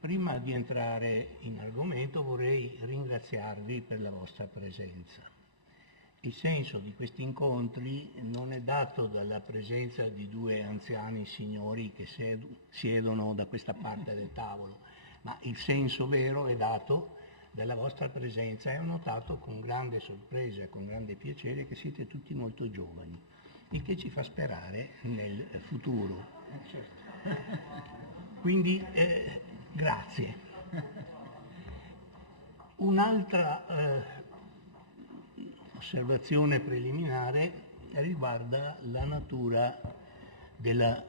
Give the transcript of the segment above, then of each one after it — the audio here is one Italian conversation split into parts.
Prima di entrare in argomento vorrei ringraziarvi per la vostra presenza. Il senso di questi incontri non è dato dalla presenza di due anziani signori che siedono da questa parte del tavolo, ma il senso vero è dato dalla vostra presenza e ho notato con grande sorpresa e con grande piacere che siete tutti molto giovani, il che ci fa sperare nel futuro. Quindi grazie. Un'altra osservazione preliminare riguarda la natura della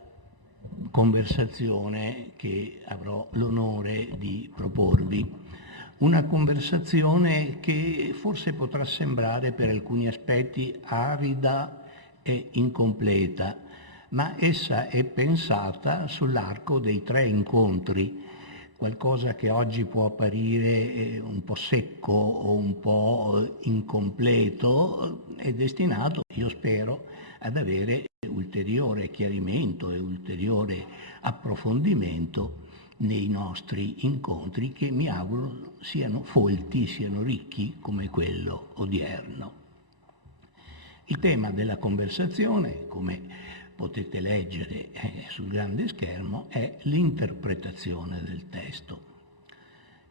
conversazione che avrò l'onore di proporvi. Una conversazione che forse potrà sembrare per alcuni aspetti arida e incompleta, ma essa è pensata sull'arco dei 3 incontri. Qualcosa che oggi può apparire un po' secco o un po' incompleto è destinato, io spero, ad avere ulteriore chiarimento e ulteriore approfondimento nei nostri incontri che mi auguro siano folti, siano ricchi come quello odierno. Il tema della conversazione, come potete leggere sul grande schermo, è l'interpretazione del testo.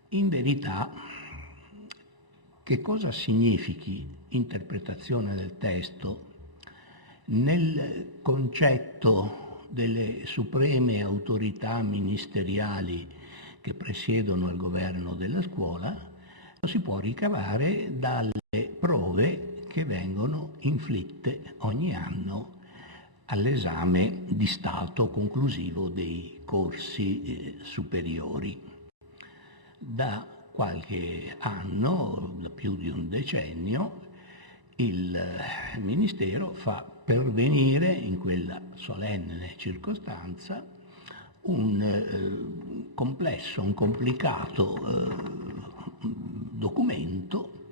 In verità, che cosa significhi interpretazione del testo? Nel concetto delle supreme autorità ministeriali che presiedono il governo della scuola, lo si può ricavare dalle prove che vengono inflitte ogni anno all'esame di Stato conclusivo dei corsi superiori. Da qualche anno, da più di un decennio, il Ministero fa pervenire in quella solenne circostanza un complesso, un complicato documento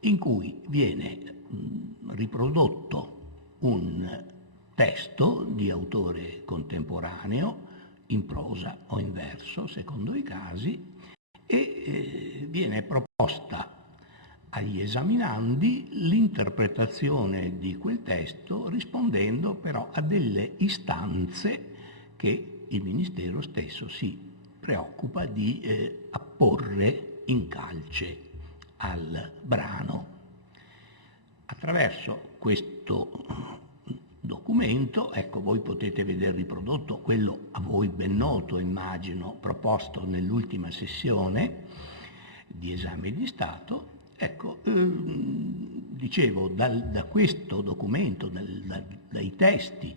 in cui viene riprodotto un testo di autore contemporaneo, in prosa o in verso, secondo i casi, e viene proposta agli esaminandi l'interpretazione di quel testo rispondendo però a delle istanze che il Ministero stesso si preoccupa di apporre in calce al brano. Attraverso questo documento, ecco, voi potete vedere riprodotto quello a voi ben noto, immagino, proposto nell'ultima sessione di esame di Stato. Ecco, dicevo, da questo documento, dai testi,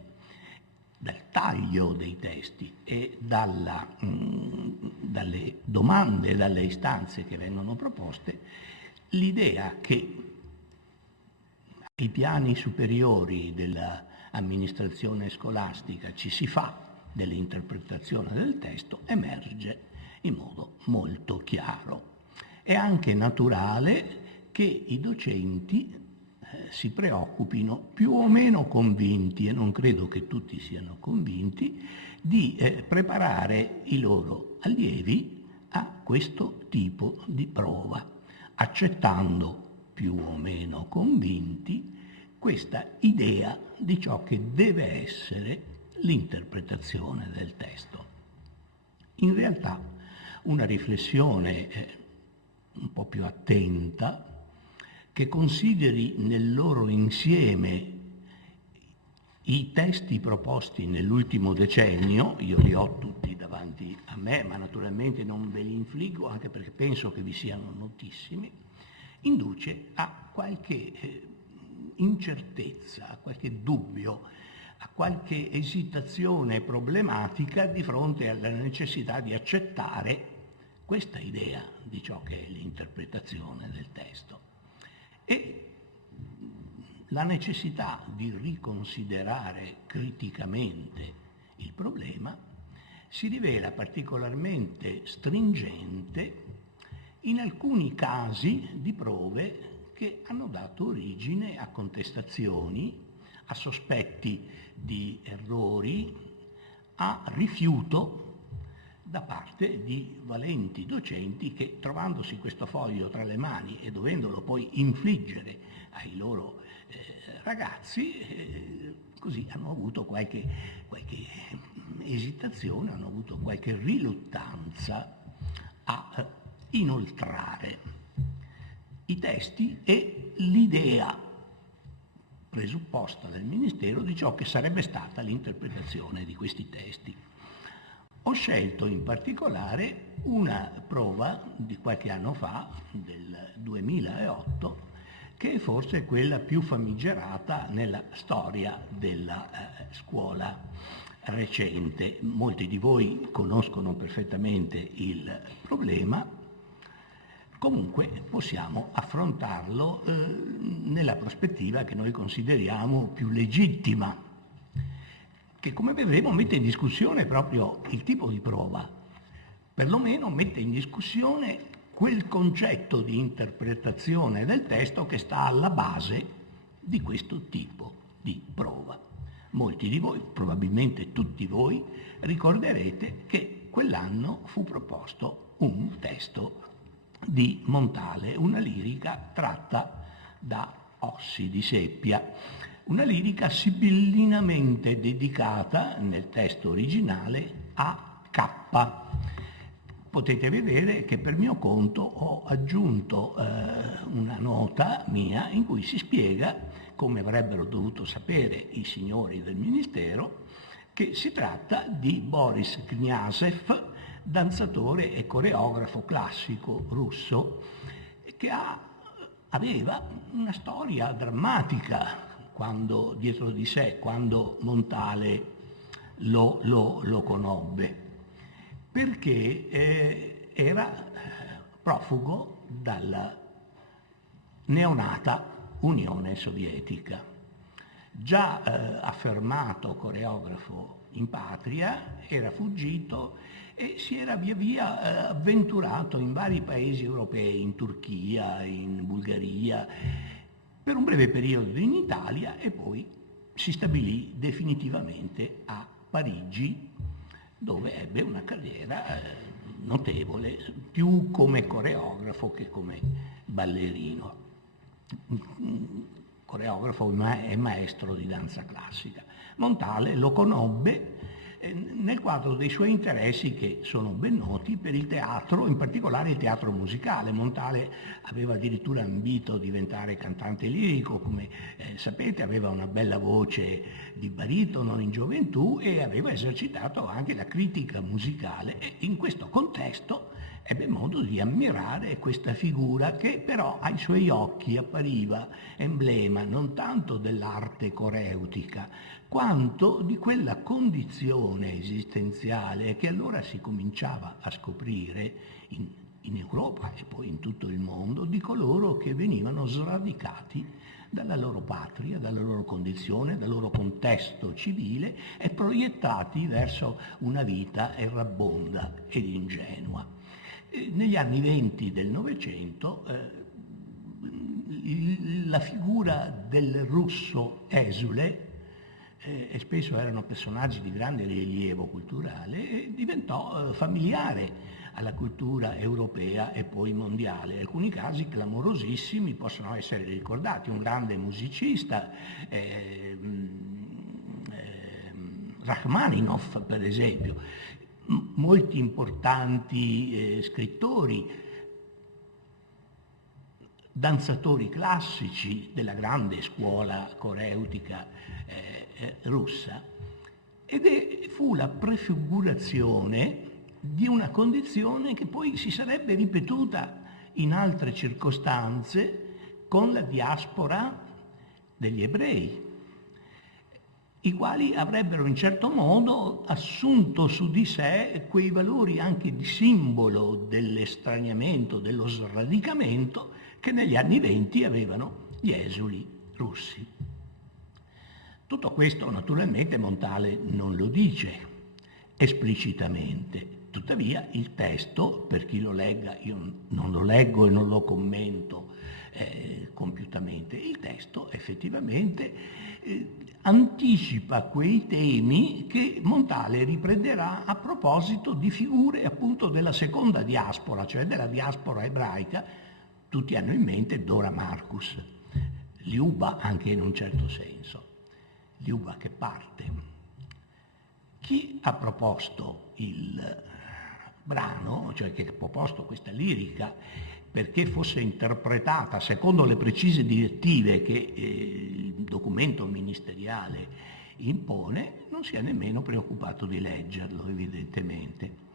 dal taglio dei testi e dalle domande, dalle istanze che vengono proposte, l'idea che ai piani superiori dell'amministrazione scolastica ci si fa dell'interpretazione del testo emerge in modo molto chiaro. È anche naturale che i docenti si preoccupino, più o meno convinti, e non credo che tutti siano convinti, di preparare i loro allievi a questo tipo di prova, accettando più o meno convinti questa idea di ciò che deve essere l'interpretazione del testo. In realtà una riflessione un po' più attenta, che consideri nel loro insieme i testi proposti nell'ultimo decennio, io li ho tutti davanti a me, ma naturalmente non ve li infliggo, anche perché penso che vi siano notissimi, induce a qualche incertezza, a qualche dubbio, a qualche esitazione problematica di fronte alla necessità di accettare questa idea di ciò che è l'interpretazione del testo. E la necessità di riconsiderare criticamente il problema si rivela particolarmente stringente in alcuni casi di prove che hanno dato origine a contestazioni, a sospetti di errori, a rifiuto da parte di valenti docenti che, trovandosi questo foglio tra le mani e dovendolo poi infliggere ai loro ragazzi, così hanno avuto qualche esitazione, hanno avuto qualche riluttanza a inoltrare i testi e l'idea presupposta dal Ministero di ciò che sarebbe stata l'interpretazione di questi testi. Ho scelto in particolare una prova di qualche anno fa, del 2008, che è forse quella più famigerata nella storia della scuola recente. Molti di voi conoscono perfettamente il problema, comunque possiamo affrontarlo nella prospettiva che noi consideriamo più legittima, che come vedremo mette in discussione proprio il tipo di prova, perlomeno mette in discussione quel concetto di interpretazione del testo che sta alla base di questo tipo di prova. Molti di voi, probabilmente tutti voi, ricorderete che quell'anno fu proposto un testo di Montale, una lirica tratta da Ossi di Seppia, una lirica sibillinamente dedicata nel testo originale a K. Potete vedere che per mio conto ho aggiunto una nota mia in cui si spiega, come avrebbero dovuto sapere i signori del Ministero, che si tratta di Boris Kniazev, danzatore e coreografo classico russo, che aveva una storia drammatica dietro di sé, quando Montale lo conobbe, perché era profugo dalla neonata Unione Sovietica. Già affermato coreografo in patria, era fuggito e si era via via avventurato in vari paesi europei, in Turchia, in Bulgaria, per un breve periodo in Italia e poi si stabilì definitivamente a Parigi, dove ebbe una carriera notevole, più come coreografo che come ballerino. Coreografo e maestro di danza classica. Montale lo conobbe nel quadro dei suoi interessi, che sono ben noti, per il teatro, in particolare il teatro musicale. Montale aveva addirittura ambito a diventare cantante lirico, come sapete, aveva una bella voce di baritono in gioventù e aveva esercitato anche la critica musicale, e in questo contesto ebbe modo di ammirare questa figura che però ai suoi occhi appariva emblema non tanto dell'arte coreutica, quanto di quella condizione esistenziale che allora si cominciava a scoprire in Europa e poi in tutto il mondo, di coloro che venivano sradicati dalla loro patria, dalla loro condizione, dal loro contesto civile e proiettati verso una vita errabonda ed ingenua. Negli anni 20 del Novecento la figura del russo esule, e spesso erano personaggi di grande rilievo culturale, diventò familiare alla cultura europea e poi mondiale. Alcuni casi clamorosissimi possono essere ricordati: un grande musicista, Rachmaninov per esempio, molti importanti scrittori, danzatori classici della grande scuola coreutica russa, ed fu la prefigurazione di una condizione che poi si sarebbe ripetuta in altre circostanze con la diaspora degli ebrei, i quali avrebbero in certo modo assunto su di sé quei valori anche di simbolo dell'estraniamento, dello sradicamento, che negli anni 20 avevano gli esuli russi. Tutto questo naturalmente Montale non lo dice esplicitamente, tuttavia il testo, per chi lo legga, io non lo leggo e non lo commento compiutamente. Il testo effettivamente anticipa quei temi che Montale riprenderà a proposito di figure appunto della seconda diaspora, cioè della diaspora ebraica. Tutti hanno in mente Dora Marcus, Liuba anche in un certo senso, Liuba che parte. Chi ha proposto il brano, cioè che ha proposto questa lirica, perché fosse interpretata secondo le precise direttive che il documento ministeriale impone, non si è nemmeno preoccupato di leggerlo, evidentemente.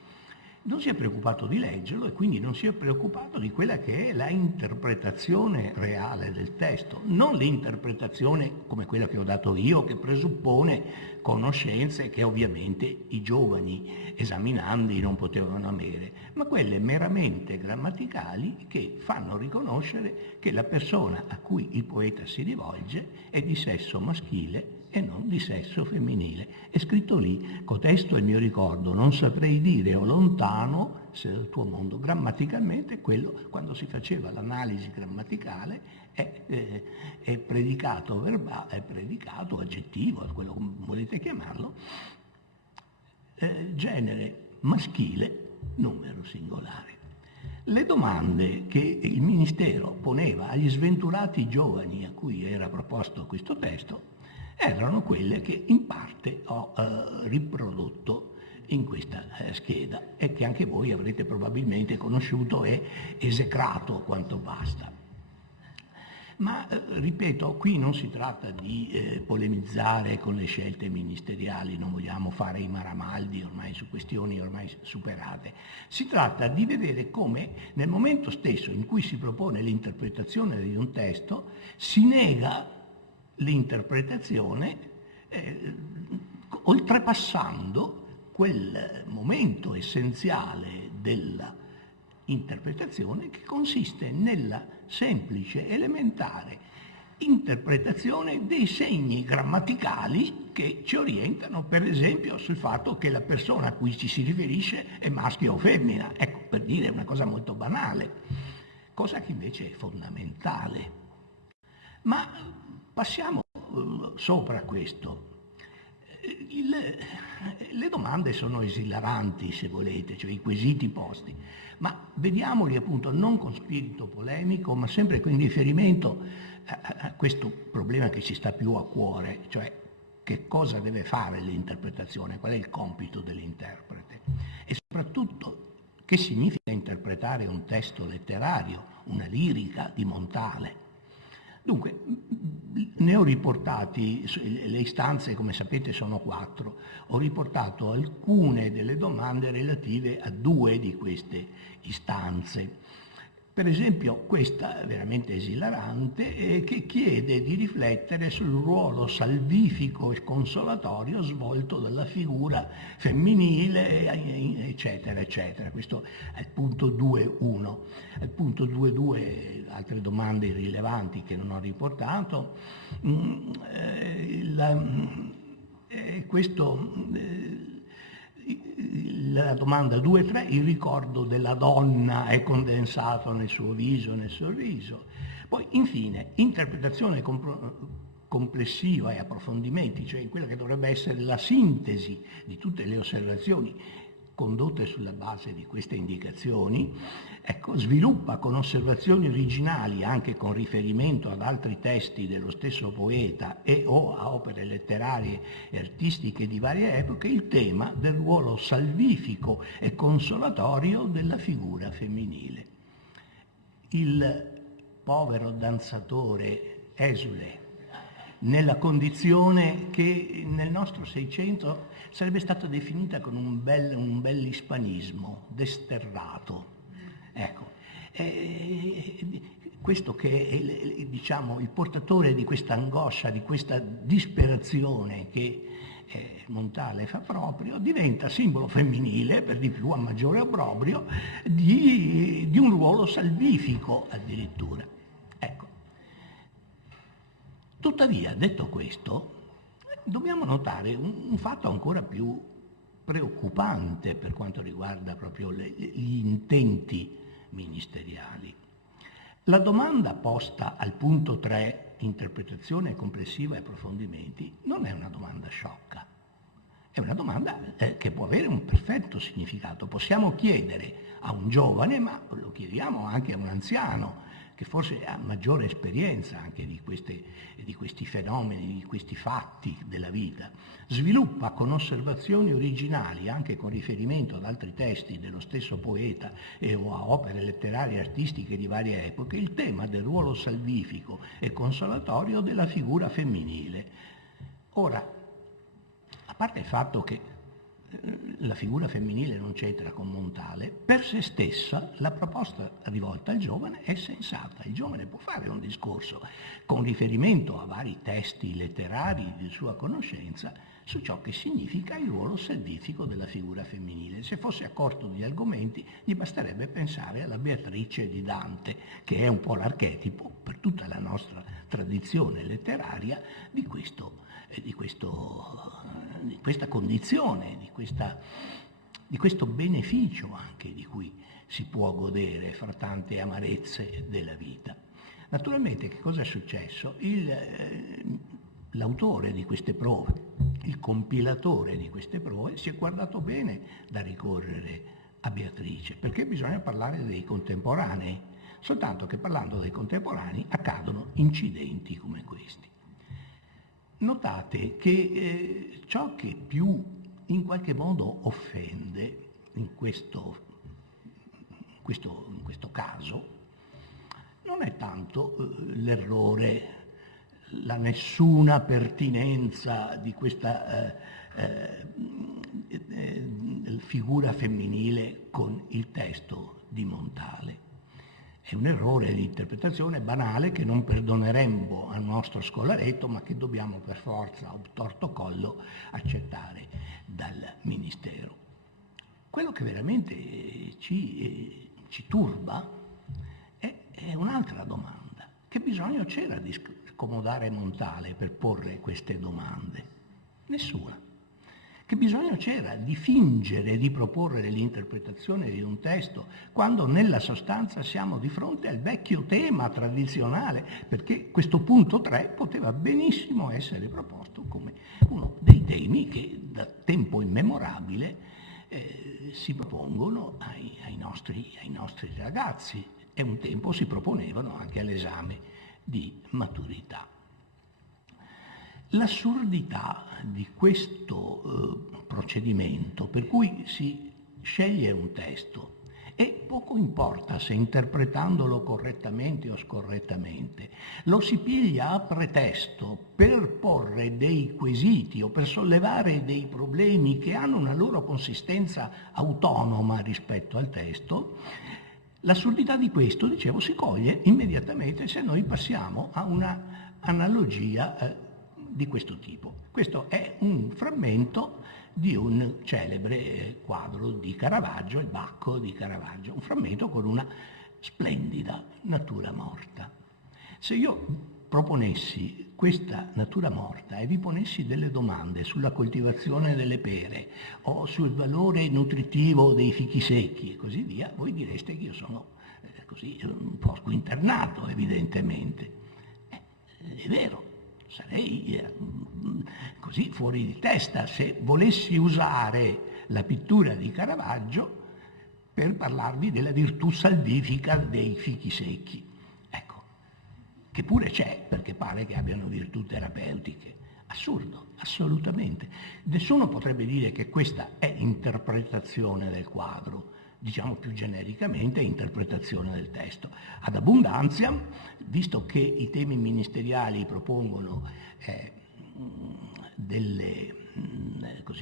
Non si è preoccupato di leggerlo e quindi non si è preoccupato di quella che è la interpretazione reale del testo, non l'interpretazione come quella che ho dato io, che presuppone conoscenze che ovviamente i giovani esaminandi non potevano avere, ma quelle meramente grammaticali che fanno riconoscere che la persona a cui il poeta si rivolge è di sesso maschile e non di sesso femminile. È scritto lì: cotesto è il mio ricordo, non saprei dire o lontano se dal tuo mondo. Grammaticalmente quello, quando si faceva l'analisi grammaticale, è predicato verbale, è predicato aggettivo, quello come volete chiamarlo, genere maschile, numero singolare. Le domande che il Ministero poneva agli sventurati giovani a cui era proposto questo testo erano quelle che in parte ho riprodotto in questa scheda e che anche voi avrete probabilmente conosciuto e esecrato quanto basta. Ma ripeto, qui non si tratta di polemizzare con le scelte ministeriali, non vogliamo fare i maramaldi ormai su questioni ormai superate. Si tratta di vedere come nel momento stesso in cui si propone l'interpretazione di un testo si nega l'interpretazione oltrepassando quel momento essenziale della interpretazione che consiste nella semplice, elementare interpretazione dei segni grammaticali che ci orientano, per esempio, sul fatto che la persona a cui ci si riferisce è maschio o femmina, ecco, per dire una cosa molto banale, cosa che invece è fondamentale. Ma passiamo sopra questo. Le domande sono esilaranti, se volete, cioè i quesiti posti, ma vediamoli appunto non con spirito polemico, ma sempre con riferimento a questo problema che ci sta più a cuore, cioè che cosa deve fare l'interpretazione, qual è il compito dell'interprete e soprattutto che significa interpretare un testo letterario, una lirica di Montale. Dunque, ne ho riportati, le istanze come sapete sono 4, ho riportato alcune delle domande relative a 2 di queste istanze. Per esempio questa veramente esilarante che chiede di riflettere sul ruolo salvifico e consolatorio svolto dalla figura femminile, eccetera, eccetera. Questo è il punto 2.1. Al punto 2.2 altre domande irrilevanti che non ho riportato. La domanda 2.3, il ricordo della donna è condensato nel suo viso, nel sorriso. Poi infine, interpretazione complessiva e approfondimenti, cioè quella che dovrebbe essere la sintesi di tutte le osservazioni condotte sulla base di queste indicazioni, ecco, sviluppa con osservazioni originali, anche con riferimento ad altri testi dello stesso poeta e o a opere letterarie e artistiche di varie epoche, il tema del ruolo salvifico e consolatorio della figura femminile. Il povero danzatore esule, nella condizione che nel nostro Seicento sarebbe stata definita con un bel ispanismo, desterrato. Ecco, questo che è diciamo, il portatore di questa angoscia, di questa disperazione che Montale fa proprio, diventa simbolo femminile, per di più a maggiore obbrobrio, di un ruolo salvifico addirittura. Ecco. Tuttavia, detto questo, dobbiamo notare un fatto ancora più preoccupante per quanto riguarda proprio gli intenti ministeriali. La domanda posta al punto 3, interpretazione complessiva e approfondimenti, non è una domanda sciocca, è una domanda che può avere un perfetto significato. Possiamo chiedere a un giovane, ma lo chiediamo anche a un anziano, che forse ha maggiore esperienza anche di questi fenomeni, di questi fatti della vita, sviluppa con osservazioni originali, anche con riferimento ad altri testi dello stesso poeta o a opere letterarie e artistiche di varie epoche, il tema del ruolo salvifico e consolatorio della figura femminile. Ora, a parte il fatto che la figura femminile non c'entra con Montale, per se stessa la proposta rivolta al giovane è sensata. Il giovane può fare un discorso con riferimento a vari testi letterari di sua conoscenza su ciò che significa il ruolo salvifico della figura femminile. Se fosse accorto di argomenti, gli basterebbe pensare alla Beatrice di Dante, che è un po' l'archetipo per tutta la nostra tradizione letteraria di questa condizione, di questo beneficio anche di cui si può godere fra tante amarezze della vita. Naturalmente che cosa è successo? L'autore di queste prove, il compilatore di queste prove, si è guardato bene da ricorrere a Beatrice, perché bisogna parlare dei contemporanei, soltanto che parlando dei contemporanei accadono incidenti come questi. Notate che ciò che più in qualche modo offende in questo caso non è tanto l'errore, la nessuna pertinenza di questa figura femminile con il testo di Montale. È un errore di interpretazione banale che non perdoneremmo al nostro scolaretto, ma che dobbiamo per forza, obtorto collo, accettare dal Ministero. Quello che veramente ci turba è un'altra domanda. Che bisogno c'era di scomodare Montale per porre queste domande? Nessuna. Che bisogno c'era di fingere di proporre l'interpretazione di un testo quando nella sostanza siamo di fronte al vecchio tema tradizionale, perché questo punto 3 poteva benissimo essere proposto come uno dei temi che da tempo immemorabile si propongono ai nostri ragazzi e un tempo si proponevano anche all'esame di maturità. L'assurdità di questo procedimento per cui si sceglie un testo e poco importa se interpretandolo correttamente o scorrettamente, lo si piglia a pretesto per porre dei quesiti o per sollevare dei problemi che hanno una loro consistenza autonoma rispetto al testo. L'assurdità di questo, dicevo, si coglie immediatamente se noi passiamo a una analogia di questo tipo. Questo è un frammento di un celebre quadro di Caravaggio, il Bacco di Caravaggio, un frammento con una splendida natura morta. Se io proponessi questa natura morta e vi ponessi delle domande sulla coltivazione delle pere o sul valore nutritivo dei fichi secchi e così via, voi direste che io sono così un po' squinternato, evidentemente. È vero. Sarei così fuori di testa se volessi usare la pittura di Caravaggio per parlarvi della virtù salvifica dei fichi secchi. Ecco, che pure c'è, perché pare che abbiano virtù terapeutiche. Assurdo, assolutamente. Nessuno potrebbe dire che questa è interpretazione del quadro, diciamo più genericamente interpretazione del testo. Ad abbondanza, visto che i temi ministeriali propongono delle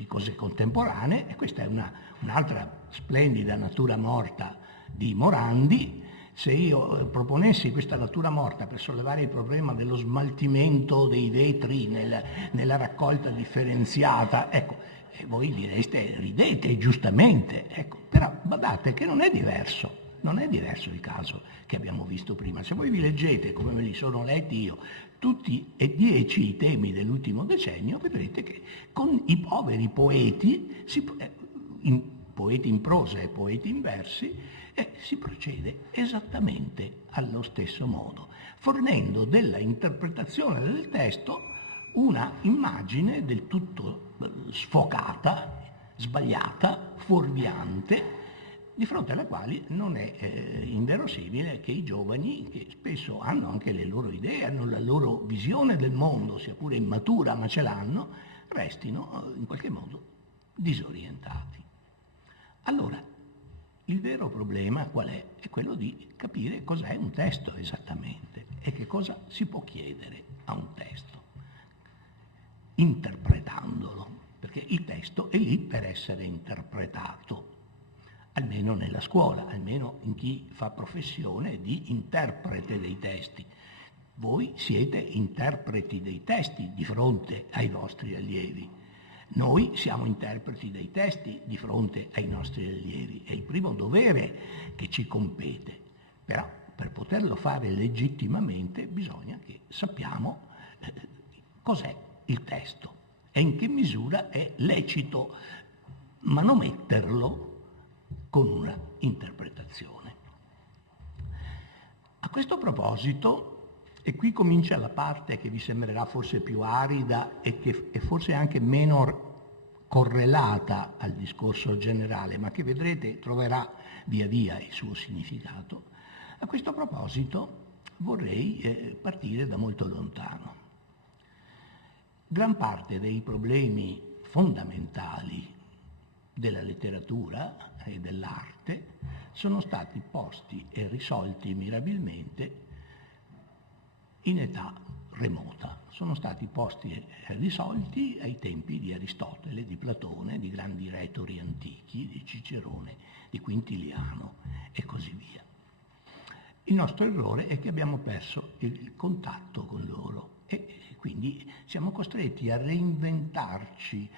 cose contemporanee, e questa è un'altra splendida natura morta di Morandi. Se io proponessi questa natura morta per sollevare il problema dello smaltimento dei vetri nella raccolta differenziata, ecco, e voi direste, ridete giustamente, ecco, però badate che non è diverso il caso che abbiamo visto prima. Se voi vi leggete, come me li sono letti io, tutti e 10 i temi dell'ultimo decennio, vedrete che con i poveri poeti, poeti in prosa e poeti in versi, E si procede esattamente allo stesso modo, fornendo della interpretazione del testo una immagine del tutto sfocata, sbagliata, fuorviante, di fronte alla quale non è inverosimile che i giovani, che spesso hanno anche le loro idee, hanno la loro visione del mondo, sia pure immatura, ma ce l'hanno, restino in qualche modo disorientati. Allora, il vero problema qual è? È quello di capire cos'è un testo esattamente e che cosa si può chiedere a un testo, interpretandolo, perché il testo è lì per essere interpretato, almeno nella scuola, almeno in chi fa professione di interprete dei testi. Voi siete interpreti dei testi di fronte ai vostri allievi. Noi siamo interpreti dei testi di fronte ai nostri allievi. È il primo dovere che ci compete. Però per poterlo fare legittimamente bisogna che sappiamo cos'è il testo e in che misura è lecito manometterlo con una interpretazione. A questo proposito, e qui comincia la parte che vi sembrerà forse più arida e che è forse anche meno correlata al discorso generale, ma che vedrete troverà via via il suo significato. A questo proposito vorrei partire da molto lontano. Gran parte dei problemi fondamentali della letteratura e dell'arte sono stati posti e risolti mirabilmente in età remota. Sono stati posti e risolti ai tempi di Aristotele, di Platone, di grandi retori antichi, di Cicerone, di Quintiliano e così via. Il nostro errore è che abbiamo perso il contatto con loro e quindi siamo costretti a reinventarci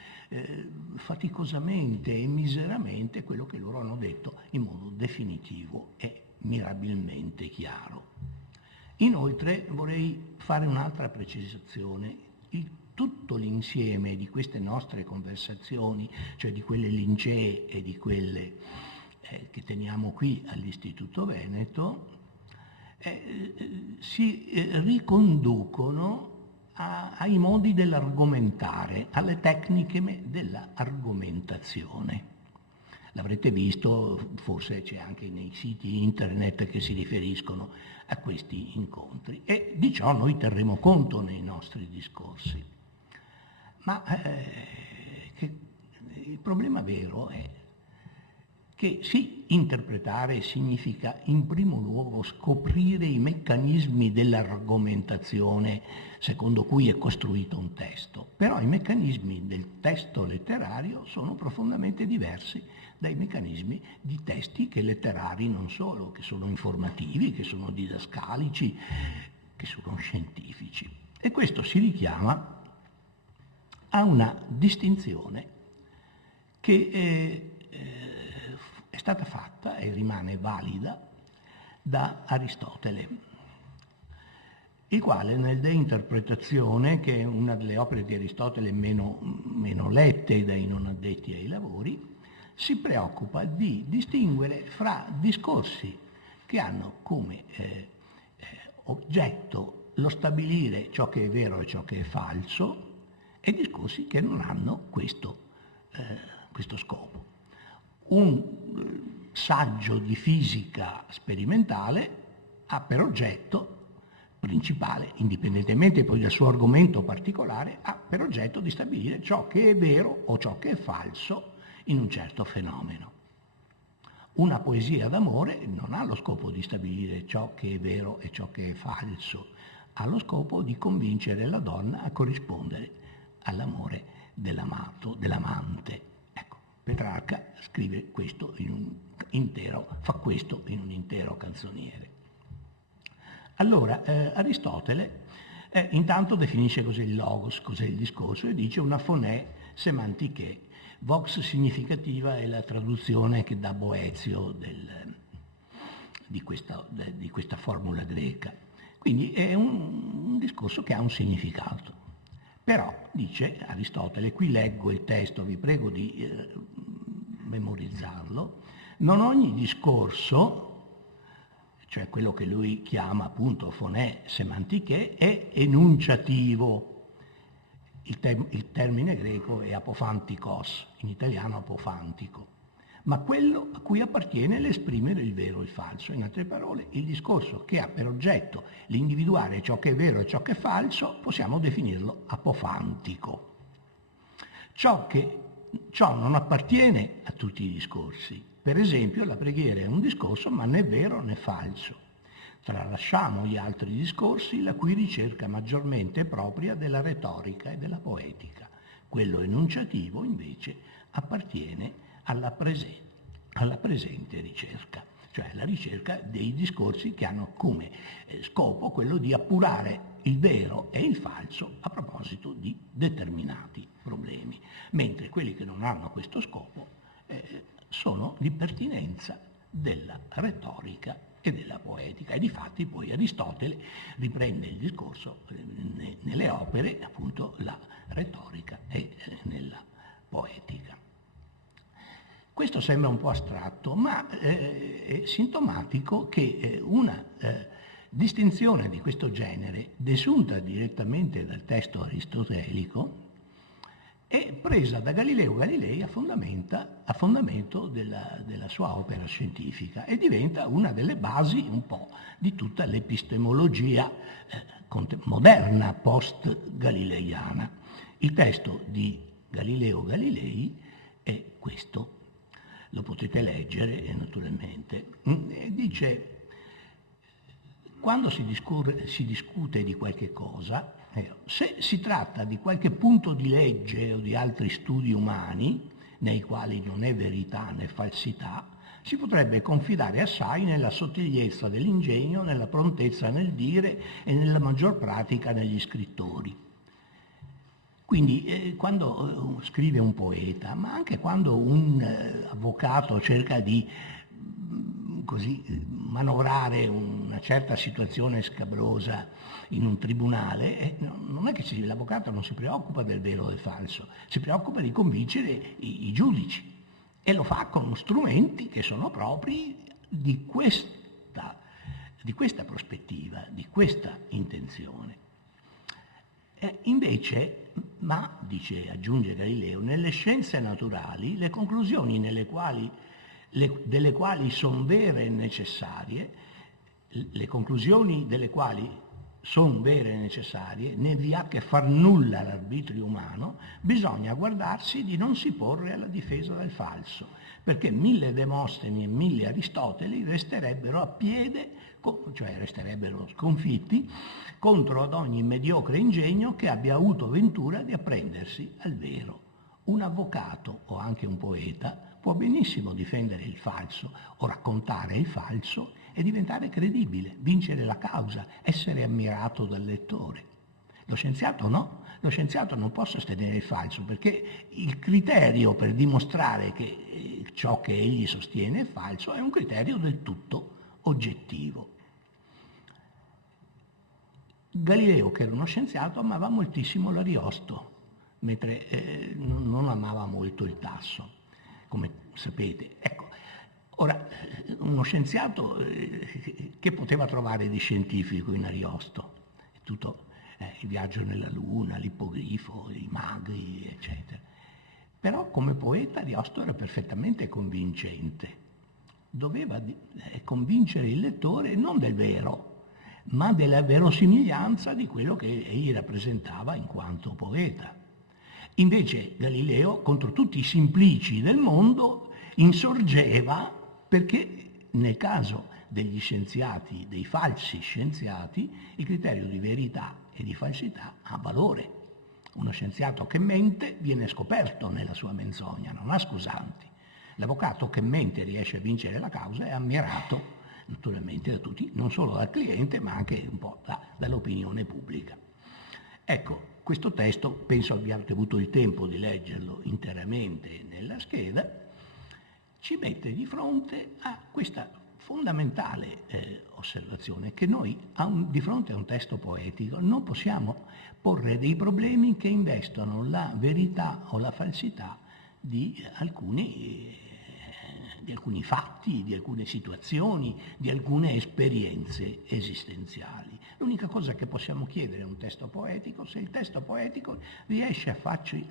faticosamente e miseramente quello che loro hanno detto in modo definitivo e mirabilmente chiaro. Inoltre vorrei fare un'altra precisazione. Tutto l'insieme di queste nostre conversazioni, cioè di quelle lincee e di quelle che teniamo qui all'Istituto Veneto, si riconducono ai modi dell'argomentare, alle tecniche dell'argomentazione. L'avrete visto, forse c'è anche nei siti internet che si riferiscono a questi incontri e di ciò noi terremo conto nei nostri discorsi. Ma il problema vero è che sì, interpretare significa in primo luogo scoprire i meccanismi dell'argomentazione secondo cui è costruito un testo, però i meccanismi del testo letterario sono profondamente diversi dai meccanismi di testi che letterari non solo, che sono informativi, che sono didascalici, che sono scientifici. E questo si richiama a una distinzione che è stata fatta e rimane valida da Aristotele, il quale nel De Interpretazione, che è una delle opere di Aristotele meno lette dai non addetti ai lavori, si preoccupa di distinguere fra discorsi che hanno come oggetto lo stabilire ciò che è vero e ciò che è falso e discorsi che non hanno questo scopo. Un saggio di fisica sperimentale ha per oggetto principale, indipendentemente poi dal suo argomento particolare, ha per oggetto di stabilire ciò che è vero o ciò che è falso in un certo fenomeno. Una poesia d'amore non ha lo scopo di stabilire ciò che è vero e ciò che è falso, ha lo scopo di convincere la donna a corrispondere all'amore dell'amato, dell'amante. Ecco, Petrarca scrive questo fa questo in un intero canzoniere. Allora, Aristotele intanto definisce cos'è il logos, cos'è il discorso, e dice una phonè semantiché. Vox significativa è la traduzione che dà Boezio di questa formula greca. Quindi è un discorso che ha un significato. Però, dice Aristotele, qui leggo il testo, vi prego di memorizzarlo, Non ogni discorso, cioè quello che lui chiama appunto phonè semantiché, è enunciativo. Il termine greco è apofantikos, in italiano apofantico, ma quello a cui appartiene l'esprimere il vero e il falso. In altre parole, il discorso che ha per oggetto l'individuare ciò che è vero e ciò che è falso, possiamo definirlo apofantico. Ciò non appartiene a tutti i discorsi. Per esempio, la preghiera è un discorso, ma né vero né falso. Tralasciamo gli altri discorsi, la cui ricerca maggiormente è propria della retorica e della poetica. Quello enunciativo, invece, appartiene alla presente ricerca, cioè alla ricerca dei discorsi che hanno come scopo quello di appurare il vero e il falso a proposito di determinati problemi, mentre quelli che non hanno questo scopo sono di pertinenza della retorica e della poetica. E difatti poi Aristotele riprende il discorso nelle opere, appunto, la retorica e nella poetica. Questo sembra un po' astratto, ma è sintomatico che una distinzione di questo genere, desunta direttamente dal testo aristotelico, è presa da Galileo Galilei a fondamento della sua opera scientifica e diventa una delle basi un po' di tutta l'epistemologia moderna, post-galileiana. Il testo di Galileo Galilei è questo, lo potete leggere naturalmente. Dice: quando si discute di qualche cosa, se si tratta di qualche punto di legge o di altri studi umani, nei quali non è verità né falsità, si potrebbe confidare assai nella sottigliezza dell'ingegno, nella prontezza nel dire e nella maggior pratica negli scrittori. Quindi quando scrive un poeta, ma anche quando un avvocato cerca di manovrare una certa situazione scabrosa in un tribunale, non è che l'avvocato non si preoccupa del vero o del falso, si preoccupa di convincere i giudici e lo fa con strumenti che sono propri di questa prospettiva, di questa intenzione. Invece, aggiunge Galileo, nelle scienze naturali le conclusioni delle quali sono vere e necessarie, né vi ha che far nulla all'arbitrio umano, bisogna guardarsi di non si porre alla difesa del falso, perché 1000 Demosteni e 1000 Aristoteli resterebbero a piede, cioè resterebbero sconfitti, contro ad ogni mediocre ingegno che abbia avuto ventura di apprendersi al vero. Un avvocato o anche un poeta può benissimo difendere il falso o raccontare il falso e diventare credibile, vincere la causa, essere ammirato dal lettore. Lo scienziato no, lo scienziato non può sostenere il falso perché il criterio per dimostrare che ciò che egli sostiene è falso è un criterio del tutto oggettivo. Galileo, che era uno scienziato, amava moltissimo l'Ariosto, mentre non amava molto il Tasso, come sapete. Ecco, ora, uno scienziato che poteva trovare di scientifico in Ariosto? Tutto il viaggio nella Luna, l'ippogrifo, i maghi, eccetera. Però come poeta Ariosto era perfettamente convincente. Doveva convincere il lettore non del vero, ma della verosimiglianza di quello che egli rappresentava in quanto poeta. Invece Galileo, contro tutti i simplici del mondo, insorgeva perché nel caso degli scienziati, dei falsi scienziati, il criterio di verità e di falsità ha valore. Uno scienziato che mente viene scoperto nella sua menzogna, non ha scusanti. L'avvocato che mente e riesce a vincere la causa è ammirato naturalmente da tutti, non solo dal cliente ma anche un po' dall'opinione pubblica. Ecco, questo testo, penso abbiate avuto il tempo di leggerlo interamente nella scheda, ci mette di fronte a questa fondamentale osservazione che noi di fronte a un testo poetico non possiamo porre dei problemi che investono la verità o la falsità di alcuni di alcuni fatti, di alcune situazioni, di alcune esperienze esistenziali. L'unica cosa che possiamo chiedere a un testo poetico, se il testo poetico riesce a farci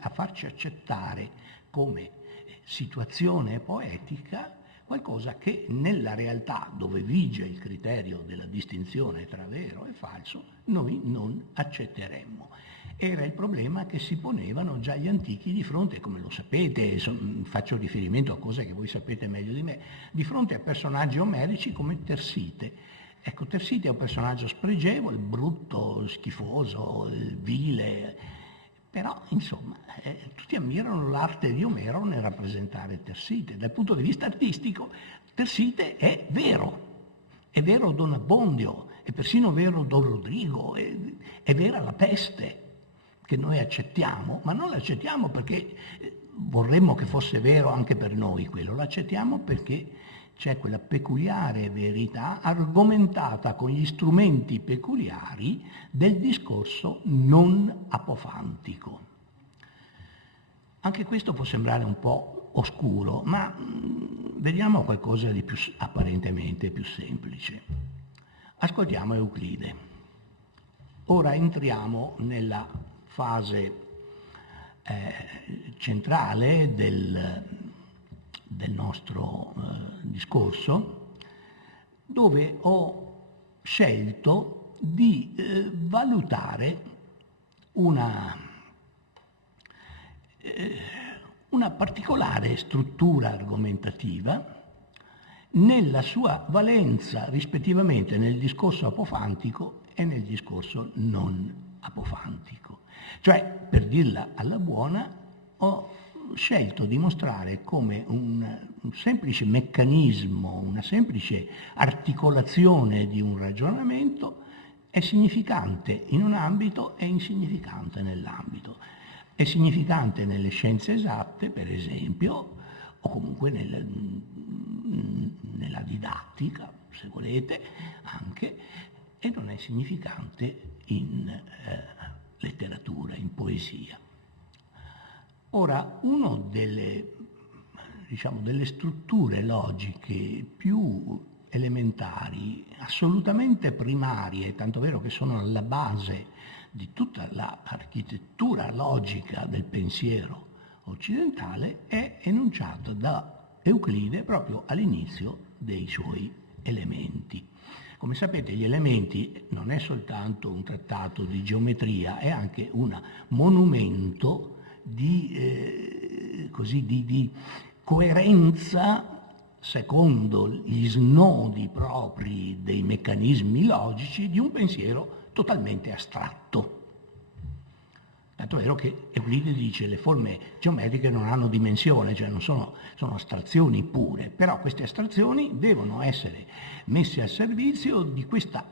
accettare come situazione poetica qualcosa che nella realtà, dove vige il criterio della distinzione tra vero e falso, noi non accetteremmo. Era il problema che si ponevano già gli antichi di fronte, come lo sapete, faccio riferimento a cose che voi sapete meglio di me, di fronte a personaggi omerici come Tersite. Ecco, Tersite è un personaggio spregevole, brutto, schifoso, vile, però insomma tutti ammirano l'arte di Omero nel rappresentare Tersite. Dal punto di vista artistico Tersite è vero Don Abbondio, è persino vero Don Rodrigo, è vera la peste che noi accettiamo, ma non l'accettiamo perché vorremmo che fosse vero anche per noi quello, l'accettiamo perché c'è quella peculiare verità argomentata con gli strumenti peculiari del discorso non apofantico. Anche questo può sembrare un po' oscuro, ma vediamo qualcosa di più apparentemente più semplice. Ascoltiamo Euclide. Ora entriamo nella fase centrale del nostro discorso, dove ho scelto di valutare una particolare struttura argomentativa nella sua valenza rispettivamente nel discorso apofantico e nel discorso non apofantico. Cioè, per dirla alla buona, ho scelto di mostrare come un semplice meccanismo, una semplice articolazione di un ragionamento è significante in un ambito e insignificante nell'ambito. È significante nelle scienze esatte, per esempio, o comunque nella didattica, se volete, anche, e non è significante in letteratura, in poesia. Ora, una delle strutture logiche più elementari, assolutamente primarie, tanto vero che sono alla base di tutta l'architettura logica del pensiero occidentale, è enunciata da Euclide proprio all'inizio dei suoi elementi. Come sapete, gli elementi non è soltanto un trattato di geometria, è anche un monumento di coerenza secondo gli snodi propri dei meccanismi logici di un pensiero totalmente astratto. Tanto è vero che Euclide dice che le forme geometriche non hanno dimensione, cioè sono astrazioni pure, però queste astrazioni devono essere messe al servizio di questa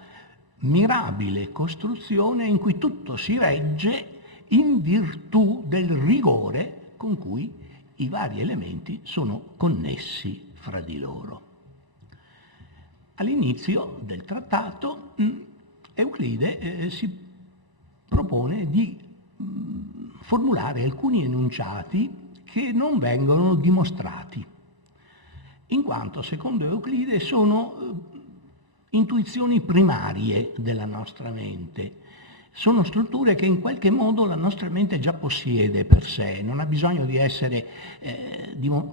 mirabile costruzione in cui tutto si regge in virtù del rigore con cui i vari elementi sono connessi fra di loro. All'inizio del trattato Euclide si propone di formulare alcuni enunciati che non vengono dimostrati, in quanto secondo Euclide sono intuizioni primarie della nostra mente, sono strutture che in qualche modo la nostra mente già possiede per sé, non ha bisogno di essere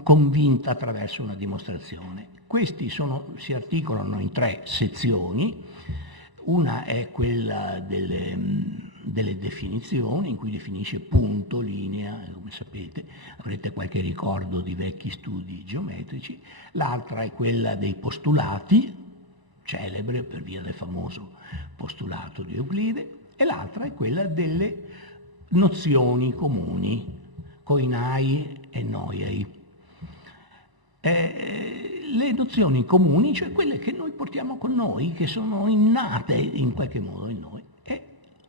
convinta attraverso una dimostrazione. Questi si articolano in 3 sezioni. Una è quella delle definizioni, in cui definisce punto, linea, come sapete, avrete qualche ricordo di vecchi studi geometrici. L'altra è quella dei postulati, celebre per via del famoso postulato di Euclide, e l'altra è quella delle nozioni comuni, koinai e noiai. Le nozioni comuni, cioè quelle che noi portiamo con noi, che sono innate in qualche modo in noi. E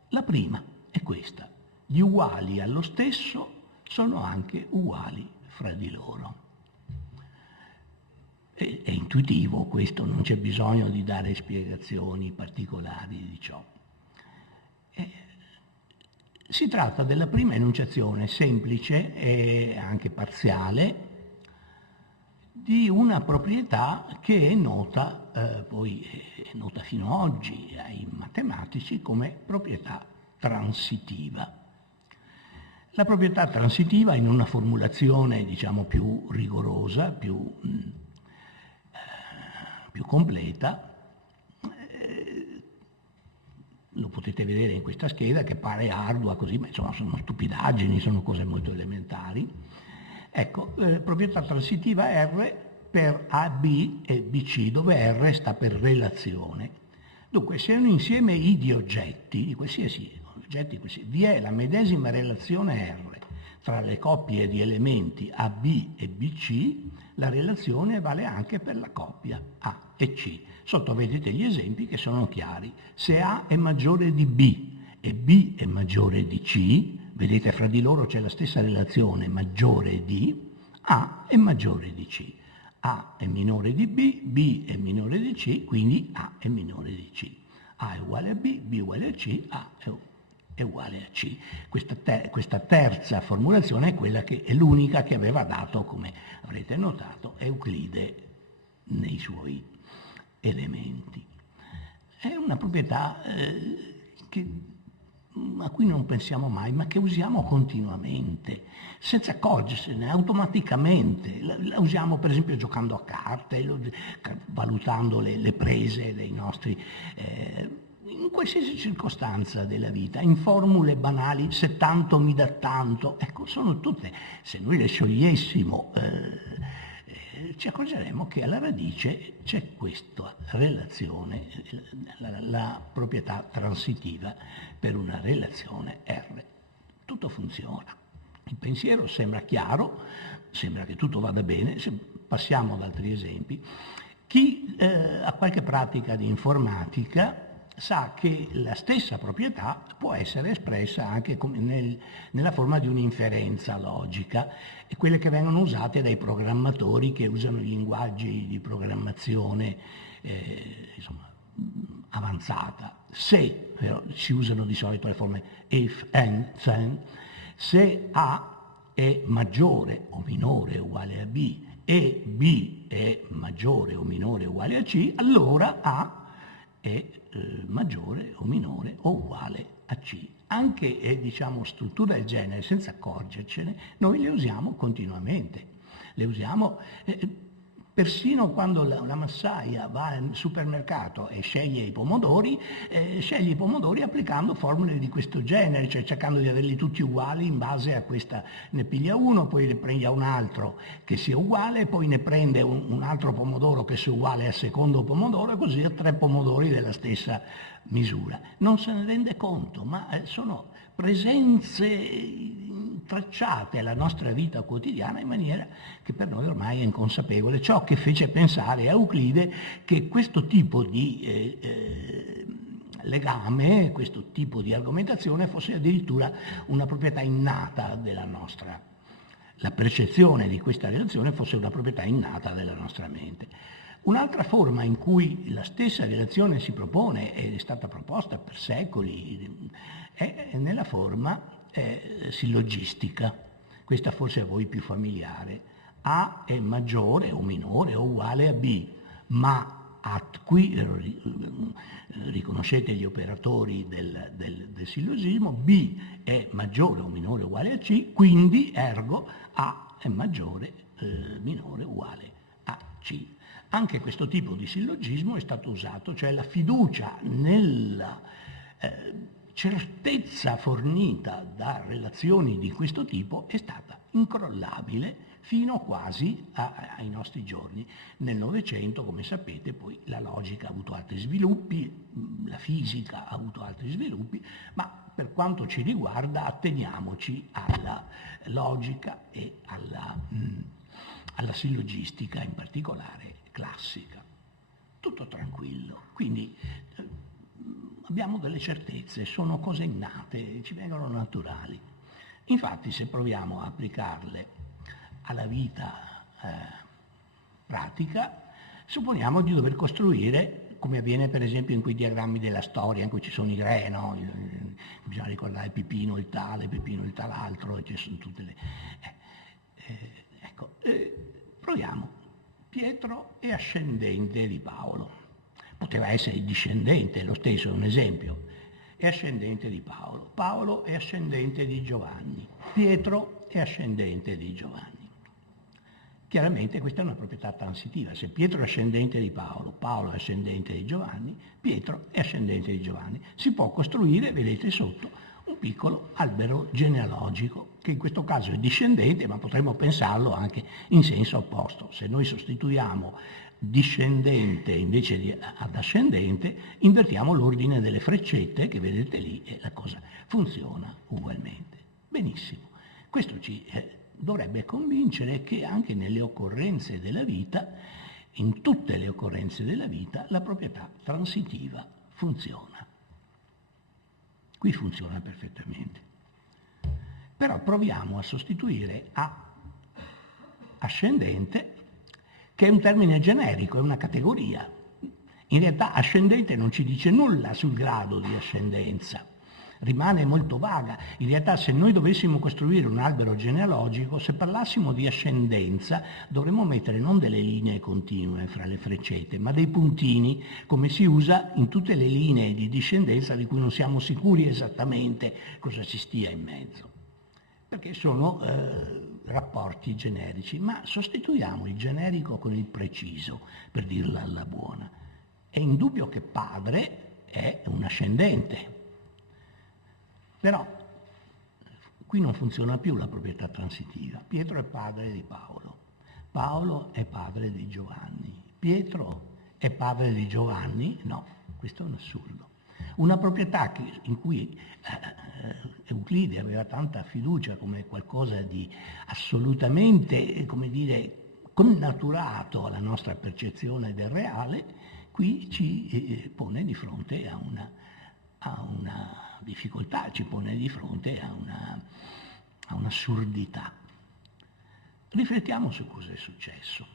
la prima è questa: gli uguali allo stesso sono anche uguali fra di loro. È intuitivo questo, non c'è bisogno di dare spiegazioni particolari di ciò. Si tratta della prima enunciazione semplice e anche parziale di una proprietà che è nota, poi è nota fino ad oggi ai matematici come proprietà transitiva. La proprietà transitiva, in una formulazione diciamo più rigorosa, più completa, lo potete vedere in questa scheda che pare ardua così, ma insomma sono stupidaggini, sono cose molto elementari. Ecco, proprietà transitiva R per AB e BC, dove R sta per relazione. Dunque, se un insieme I di oggetti, di qualsiasi oggetti, vi è la medesima relazione R tra le coppie di elementi AB e BC, la relazione vale anche per la coppia A e C. Sotto vedete gli esempi che sono chiari. Se A è maggiore di B e B è maggiore di C, vedete fra di loro c'è la stessa relazione maggiore di, A è maggiore di C. A è minore di B, B è minore di C, quindi A è minore di C. A è uguale a B, B è uguale a C, A è uguale a C. Questa terza formulazione è quella che è l'unica che aveva dato, come avrete notato, Euclide nei suoi elementi. È una proprietà a cui non pensiamo mai, ma che usiamo continuamente, senza accorgersene, automaticamente. La usiamo per esempio giocando a carte, valutando le prese dei nostri, in qualsiasi circostanza della vita, in formule banali, se tanto mi dà tanto. Ecco, sono tutte, se noi le sciogliessimo, ci accorgeremo che alla radice c'è questa relazione, la proprietà transitiva per una relazione R. Tutto funziona. Il pensiero sembra chiaro, sembra che tutto vada bene. Se passiamo ad altri esempi. Chi ha qualche pratica di informatica sa che la stessa proprietà può essere espressa anche nella forma di un'inferenza logica, e quelle che vengono usate dai programmatori che usano i linguaggi di programmazione avanzata. Se, però, si usano di solito le forme if, and, then, se A è maggiore o minore o uguale a B e B è maggiore o minore o uguale a C, allora A è maggiore o minore o uguale a C. Anche strutture del genere, senza accorgercene, noi le usiamo continuamente. Le usiamo persino quando la massaia va al supermercato e sceglie i pomodori applicando formule di questo genere, cioè cercando di averli tutti uguali in base a questa, ne piglia uno, poi ne prende un altro che sia uguale, poi ne prende un altro pomodoro che sia uguale al secondo pomodoro, e così a 3 pomodori della stessa misura. Non se ne rende conto, ma sono presenze tracciate alla nostra vita quotidiana in maniera che per noi ormai è inconsapevole. Ciò che fece pensare a Euclide che questo tipo di legame, questo tipo di argomentazione fosse addirittura una proprietà innata della nostra, la percezione di questa relazione fosse una proprietà innata della nostra mente. Un'altra forma in cui la stessa relazione si propone, ed è stata proposta per secoli, è nella forma sillogistica. Questa forse a voi più familiare. A è maggiore o minore o uguale a B, ma qui riconoscete gli operatori del sillogismo, B è maggiore o minore o uguale a C, quindi ergo A è maggiore, minore o uguale a C. Anche questo tipo di sillogismo è stato usato, cioè la fiducia nella certezza fornita da relazioni di questo tipo è stata incrollabile fino quasi ai nostri giorni. Nel Novecento, come sapete, poi la logica ha avuto altri sviluppi, la fisica ha avuto altri sviluppi, ma per quanto ci riguarda atteniamoci alla logica e alla sillogistica, in particolare classica. Tutto tranquillo, quindi abbiamo delle certezze, sono cose innate, ci vengono naturali. Infatti, se proviamo a applicarle alla vita pratica, supponiamo di dover costruire, come avviene per esempio in quei diagrammi della storia in cui ci sono i re, no? Bisogna ricordare Pipino il tale, Pipino il tal'altro, e ci sono tutte le... proviamo. Pietro è ascendente di Paolo. Poteva essere discendente, lo stesso è un esempio. È ascendente di Paolo. Paolo è ascendente di Giovanni. Pietro è ascendente di Giovanni. Chiaramente questa è una proprietà transitiva. Se Pietro è ascendente di Paolo, Paolo è ascendente di Giovanni, Pietro è ascendente di Giovanni. Si può costruire, vedete sotto, un piccolo albero genealogico, che in questo caso è discendente, ma potremmo pensarlo anche in senso opposto. Se noi sostituiamo discendente invece di ad ascendente, invertiamo l'ordine delle freccette che vedete lì e la cosa funziona ugualmente. Benissimo. Questo ci dovrebbe convincere che anche nelle occorrenze della vita, in tutte le occorrenze della vita, la proprietà transitiva funziona. Qui funziona perfettamente. Però proviamo a sostituire a ascendente, che è un termine generico, è una categoria. In realtà ascendente non ci dice nulla sul grado di ascendenza, rimane molto vaga. In realtà se noi dovessimo costruire un albero genealogico, se parlassimo di ascendenza, dovremmo mettere non delle linee continue fra le freccette, ma dei puntini, come si usa in tutte le linee di discendenza di cui non siamo sicuri esattamente cosa ci stia in mezzo, perché sono rapporti generici. Ma sostituiamo il generico con il preciso, per dirla alla buona. È indubbio che padre è un ascendente. Però qui non funziona più la proprietà transitiva. Pietro è padre di Paolo, Paolo è padre di Giovanni, Pietro è padre di Giovanni? No, questo è un assurdo. Una proprietà in cui Euclide aveva tanta fiducia come qualcosa di assolutamente, come dire, connaturato alla nostra percezione del reale, qui ci pone di fronte a una difficoltà, ci pone di fronte a un'assurdità. Riflettiamo su cosa è successo.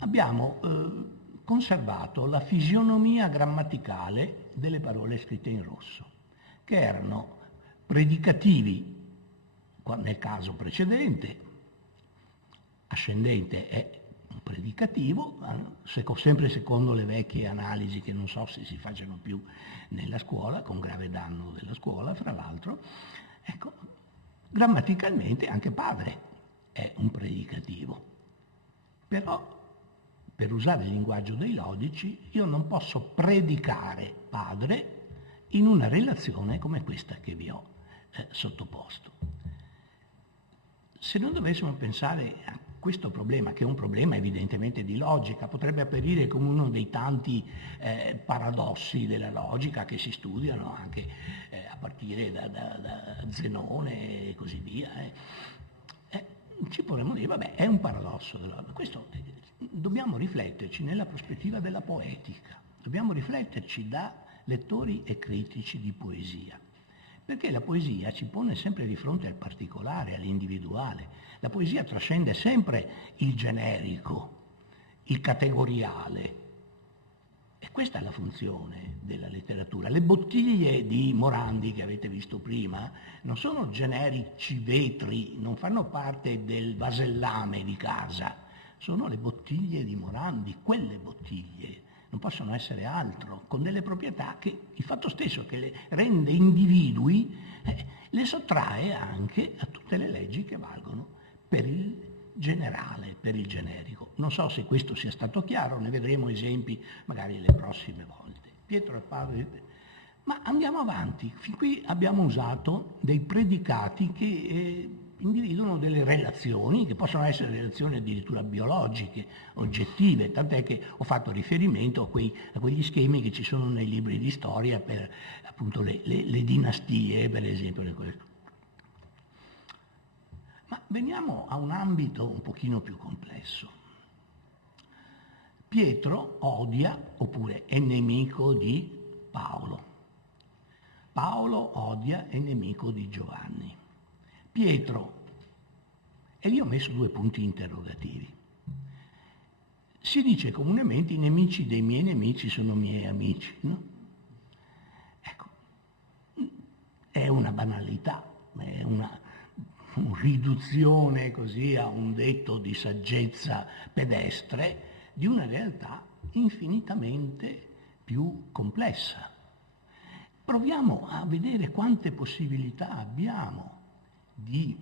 Abbiamo conservato la fisionomia grammaticale delle parole scritte in rosso, che erano predicativi nel caso precedente, ascendente è un predicativo, sempre secondo le vecchie analisi che non so se si facciano più nella scuola, con grave danno della scuola, fra l'altro. Ecco, grammaticalmente anche padre è un predicativo. Però, per usare il linguaggio dei logici, io non posso predicare padre in una relazione come questa che vi ho sottoposto. Se non dovessimo pensare a questo problema, che è un problema evidentemente di logica, potrebbe apparire come uno dei tanti paradossi della logica che si studiano anche a partire da Zenone e così via. Ci potremmo dire, vabbè, è un paradosso della logica. Questo dobbiamo rifletterci nella prospettiva della poetica, dobbiamo rifletterci da lettori e critici di poesia. Perché la poesia ci pone sempre di fronte al particolare, all'individuale. La poesia trascende sempre il generico, il categoriale. E questa è la funzione della letteratura. Le bottiglie di Morandi che avete visto prima non sono generici vetri, non fanno parte del vasellame di casa, sono le bottiglie di Morandi, quelle bottiglie. Non possono essere altro, con delle proprietà che il fatto stesso che le rende individui le sottrae anche a tutte le leggi che valgono per il generale, per il generico. Non so se questo sia stato chiaro, ne vedremo esempi magari le prossime volte. Pietro è padre, ma andiamo avanti. Fin qui abbiamo usato dei predicati che individuano delle relazioni, che possono essere relazioni addirittura biologiche, oggettive, tant'è che ho fatto riferimento a quegli schemi che ci sono nei libri di storia per appunto le dinastie, per esempio. Ma veniamo a un ambito un pochino più complesso. Pietro odia, oppure è nemico di Paolo. Paolo odia, è nemico di Giovanni. Pietro, e io ho messo due punti interrogativi. Si dice comunemente i nemici dei miei nemici sono miei amici, no? Ecco, è una banalità, è una riduzione così a un detto di saggezza pedestre di una realtà infinitamente più complessa. Proviamo a vedere quante possibilità abbiamo di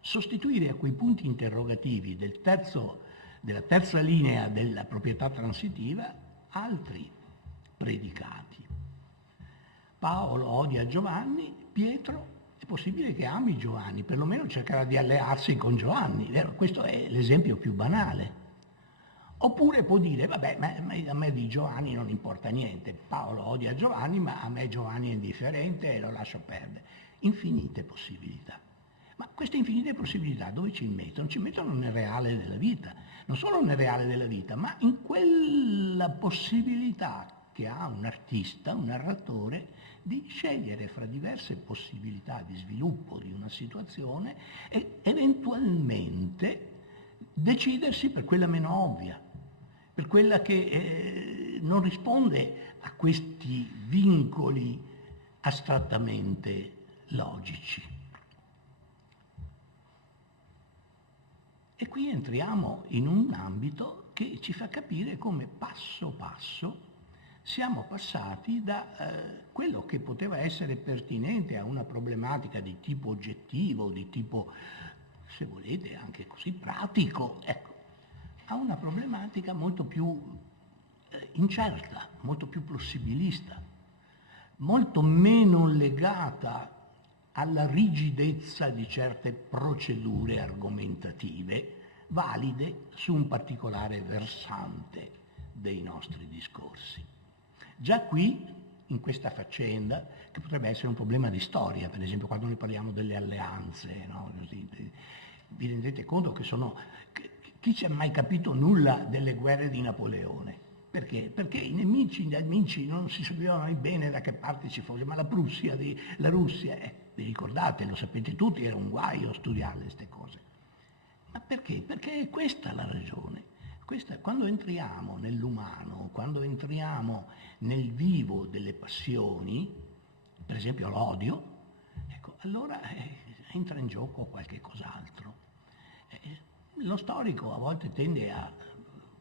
sostituire a quei punti interrogativi della terza linea della proprietà transitiva altri predicati. Paolo odia Giovanni, Pietro è possibile che ami Giovanni, perlomeno cercherà di allearsi con Giovanni, vero? Questo è l'esempio più banale. Oppure può dire, vabbè, a me di Giovanni non importa niente, Paolo odia Giovanni, ma a me Giovanni è indifferente e lo lascio perdere. Infinite possibilità. Ma queste infinite possibilità dove ci mettono? Ci mettono nel reale della vita, non solo nel reale della vita, ma in quella possibilità che ha un artista, un narratore, di scegliere fra diverse possibilità di sviluppo di una situazione e eventualmente decidersi per quella meno ovvia, per quella che non risponde a questi vincoli astrattamente logici. E qui entriamo in un ambito che ci fa capire come passo passo siamo passati da quello che poteva essere pertinente a una problematica di tipo oggettivo, di tipo, se volete, anche così pratico, ecco, a una problematica molto più incerta, molto più possibilista, molto meno legata alla rigidezza di certe procedure argomentative valide su un particolare versante dei nostri discorsi. Già qui, in questa faccenda, che potrebbe essere un problema di storia, per esempio quando noi parliamo delle alleanze, no? Vi rendete conto che chi ci ha mai capito nulla delle guerre di Napoleone? Perché? Perché gli amici non si sapeva mai bene da che parte ci fosse, ma la Russia, vi ricordate, lo sapete tutti, era un guaio studiare queste cose. Ma perché? Perché è questa la ragione. Quando entriamo nell'umano, quando entriamo nel vivo delle passioni, per esempio l'odio, ecco, allora entra in gioco qualche cos'altro. Lo storico a volte tende a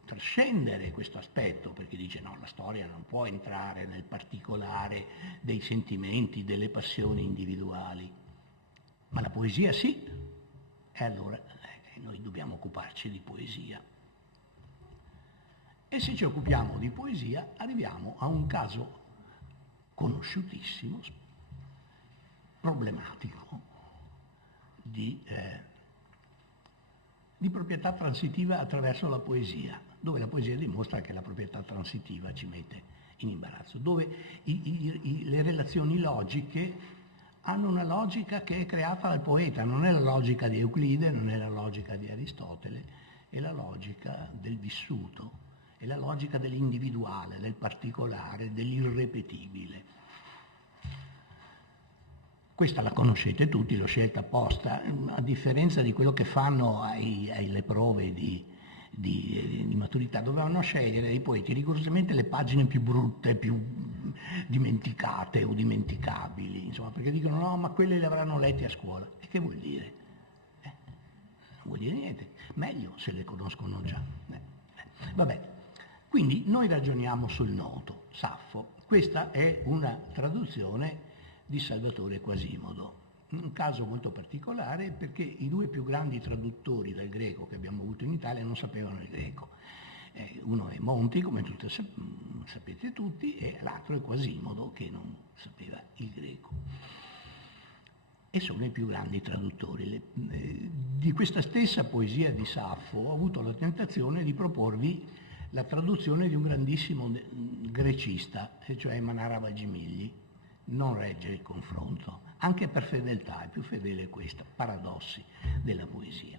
trascendere questo aspetto perché dice no, la storia non può entrare nel particolare dei sentimenti, delle passioni individuali, ma la poesia sì, e allora noi dobbiamo occuparci di poesia. E se ci occupiamo di poesia arriviamo a un caso conosciutissimo, problematico, di proprietà transitiva attraverso la poesia, dove la poesia dimostra che la proprietà transitiva ci mette in imbarazzo, dove le relazioni logiche hanno una logica che è creata dal poeta, non è la logica di Euclide, non è la logica di Aristotele, è la logica del vissuto, è la logica dell'individuale, del particolare, dell'irrepetibile. Questa la conoscete tutti, l'ho scelta apposta, a differenza di quello che fanno alle prove di maturità, dovevano scegliere dei poeti rigorosamente le pagine più brutte, più dimenticate o dimenticabili, insomma, perché dicono no, ma quelle le avranno lette a scuola. E che vuol dire? Non vuol dire niente, meglio se le conoscono già. Vabbè, quindi noi ragioniamo sul noto, Saffo. Questa è una traduzione di Salvatore Quasimodo, un caso molto particolare perché i due più grandi traduttori del greco che abbiamo avuto in Italia non sapevano il greco. Uno è Monti, come sapete tutti, e l'altro è Quasimodo, che non sapeva il greco. E sono i più grandi traduttori. Di questa stessa poesia di Saffo ho avuto la tentazione di proporvi la traduzione di un grandissimo grecista, cioè Manara Vagimigli. Non regge il confronto, anche per fedeltà, è più fedele questa, paradossi della poesia.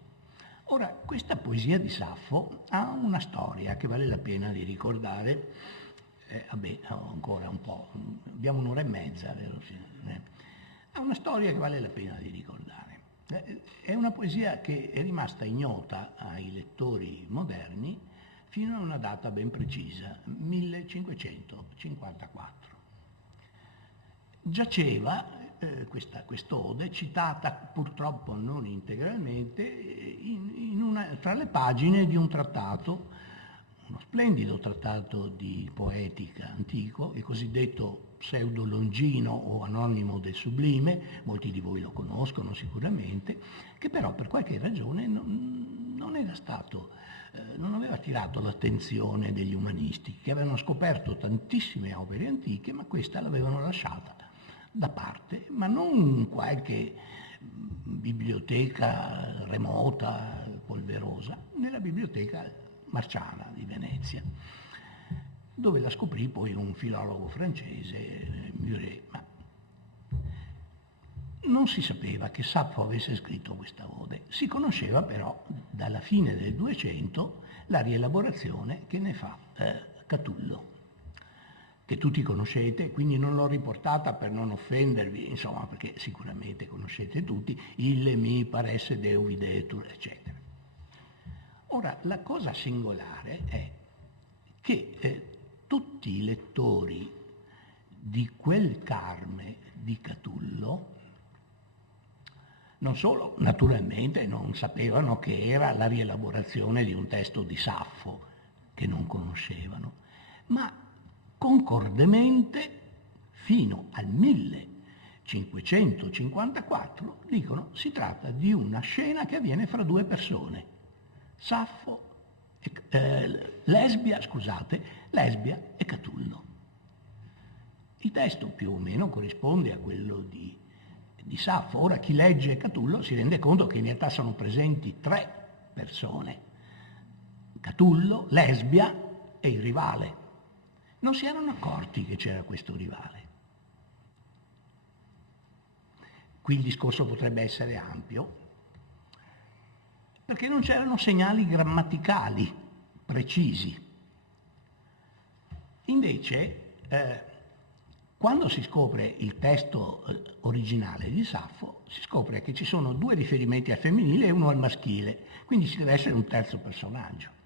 Ora, questa poesia di Saffo ha una storia che vale la pena di ricordare, ancora un po', abbiamo un'ora e mezza, vero? Ha una storia che vale la pena di ricordare. È una poesia che è rimasta ignota ai lettori moderni fino a una data ben precisa, 1554. giaceva quest'ode, citata purtroppo non integralmente, tra le pagine di un trattato, uno splendido trattato di poetica antico, il cosiddetto Pseudo Longino o Anonimo del Sublime, molti di voi lo conoscono sicuramente, che però per qualche ragione non era stato, non aveva attirato l'attenzione degli umanisti, che avevano scoperto tantissime opere antiche, ma questa l'avevano lasciata da parte, ma non in qualche biblioteca remota, polverosa, nella biblioteca Marciana di Venezia, dove la scoprì poi un filologo francese, Muret. Ma non si sapeva che Saffo avesse scritto questa ode, si conosceva però dalla fine del 200 la rielaborazione che ne fa Catullo, che tutti conoscete, quindi non l'ho riportata per non offendervi, insomma, perché sicuramente conoscete tutti, ille mi paresse deu videtur, eccetera. Ora, la cosa singolare è che tutti i lettori di quel Carme di Catullo non solo naturalmente non sapevano che era la rielaborazione di un testo di Saffo, che non conoscevano, ma concordemente fino al 1554 dicono si tratta di una scena che avviene fra due persone, Lesbia e Catullo. Il testo più o meno corrisponde a quello di Saffo. Ora chi legge Catullo si rende conto che in realtà sono presenti tre persone, Catullo, Lesbia e il rivale. Non si erano accorti che c'era questo rivale. Qui il discorso potrebbe essere ampio, perché non c'erano segnali grammaticali precisi. Invece, quando si scopre il testo originale di Saffo, si scopre che ci sono due riferimenti al femminile e uno al maschile, quindi ci deve essere un terzo personaggio.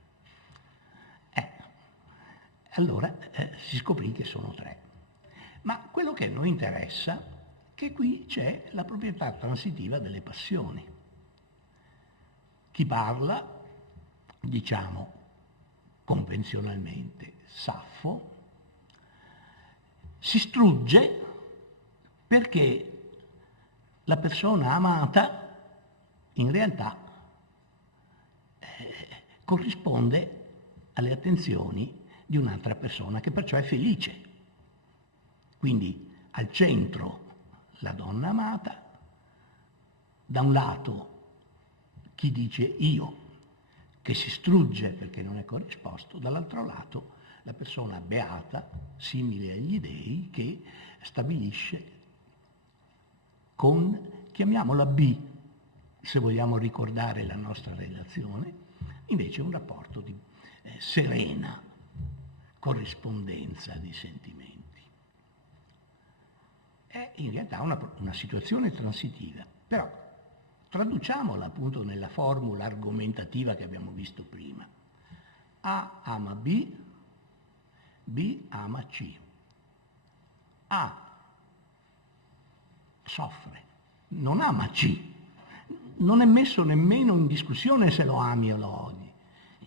Allora si scoprì che sono tre. Ma quello che a noi interessa è che qui c'è la proprietà transitiva delle passioni. Chi parla, diciamo convenzionalmente, Saffo, si strugge perché la persona amata in realtà corrisponde alle attenzioni di un'altra persona che perciò è felice. Quindi al centro la donna amata, da un lato chi dice io, che si strugge perché non è corrisposto, dall'altro lato la persona beata, simile agli dei, che stabilisce con, chiamiamola B, se vogliamo ricordare la nostra relazione, invece un rapporto di serena corrispondenza di sentimenti. È in realtà una situazione transitiva, però traduciamola appunto nella formula argomentativa che abbiamo visto prima. A ama B, B ama C. A soffre, non ama C, non è messo nemmeno in discussione se lo ami o lo odi.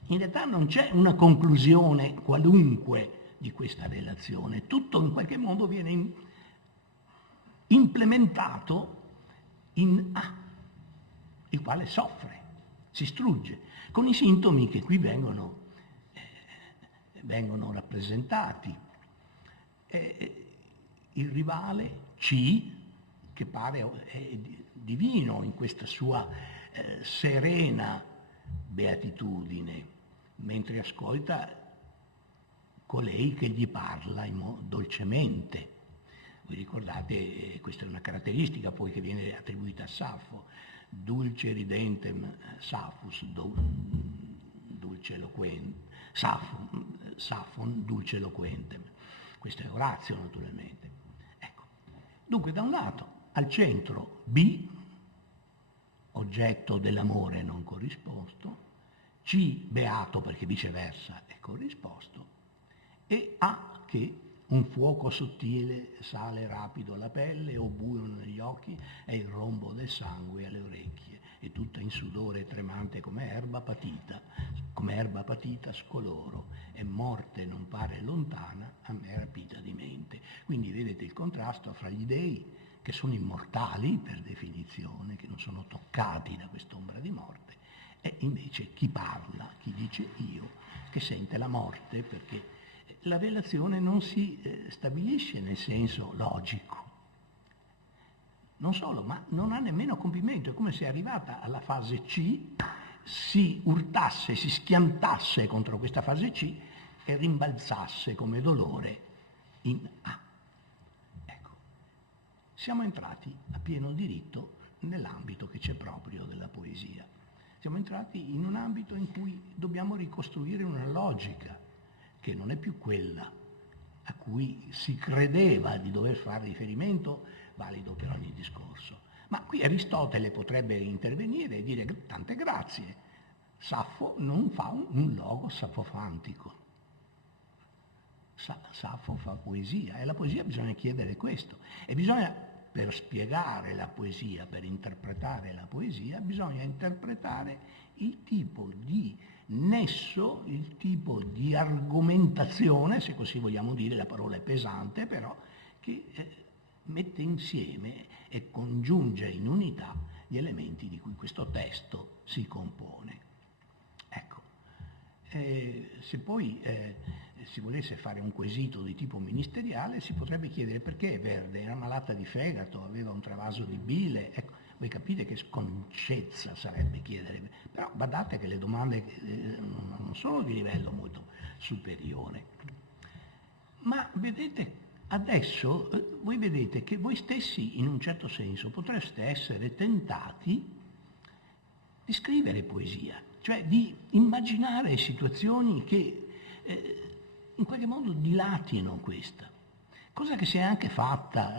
In realtà non c'è una conclusione qualunque di questa relazione, tutto in qualche modo viene implementato in A, il quale soffre, si strugge, con i sintomi che qui vengono rappresentati. Il rivale C, che pare divino in questa sua serena beatitudine, mentre ascolta colei che gli parla dolcemente. Vi ricordate, questa è una caratteristica poi che viene attribuita a Saffo, dulce ridentem Saffus, dulce eloquentem, Saffon dulce eloquentem. Questo è Orazio naturalmente. Ecco. Dunque da un lato al centro B, oggetto dell'amore non corrisposto, C beato perché viceversa è corrisposto, e A che un fuoco sottile sale rapido alla pelle, o buio negli occhi, è il rombo del sangue alle orecchie, e tutta in sudore e tremante come erba patita scoloro, e morte non pare lontana, a me rapita di mente. Quindi vedete il contrasto fra gli dei, che sono immortali per definizione, che non sono toccati da quest'ombra di morte, e invece chi parla, chi dice io, che sente la morte, perché la relazione non si stabilisce nel senso logico. Non solo, ma non ha nemmeno compimento, è come se arrivata alla fase C si urtasse, si schiantasse contro questa fase C e rimbalzasse come dolore in A. Ecco, siamo entrati a pieno diritto nell'ambito che c'è proprio della poesia. Siamo entrati in un ambito in cui dobbiamo ricostruire una logica che non è più quella a cui si credeva di dover fare riferimento, valido per ogni discorso. Ma qui Aristotele potrebbe intervenire e dire tante grazie, Saffo non fa un logo saffofantico, Saffo fa poesia, e la poesia bisogna chiedere questo, e bisogna, per spiegare la poesia, per interpretare la poesia, bisogna interpretare il tipo di nesso, il tipo di argomentazione, se così vogliamo dire, la parola è pesante, però, che mette insieme e congiunge in unità gli elementi di cui questo testo si compone. Ecco, se poi si volesse fare un quesito di tipo ministeriale, si potrebbe chiedere perché Verde era malata di fegato, aveva un travaso di bile. Ecco, voi capite che sconcezza sarebbe chiedere, però badate che le domande non sono di livello molto superiore. Ma vedete, adesso voi vedete che voi stessi in un certo senso potreste essere tentati di scrivere poesia, cioè di immaginare situazioni che in qualche modo dilatino questa. Cosa che si è anche fatta,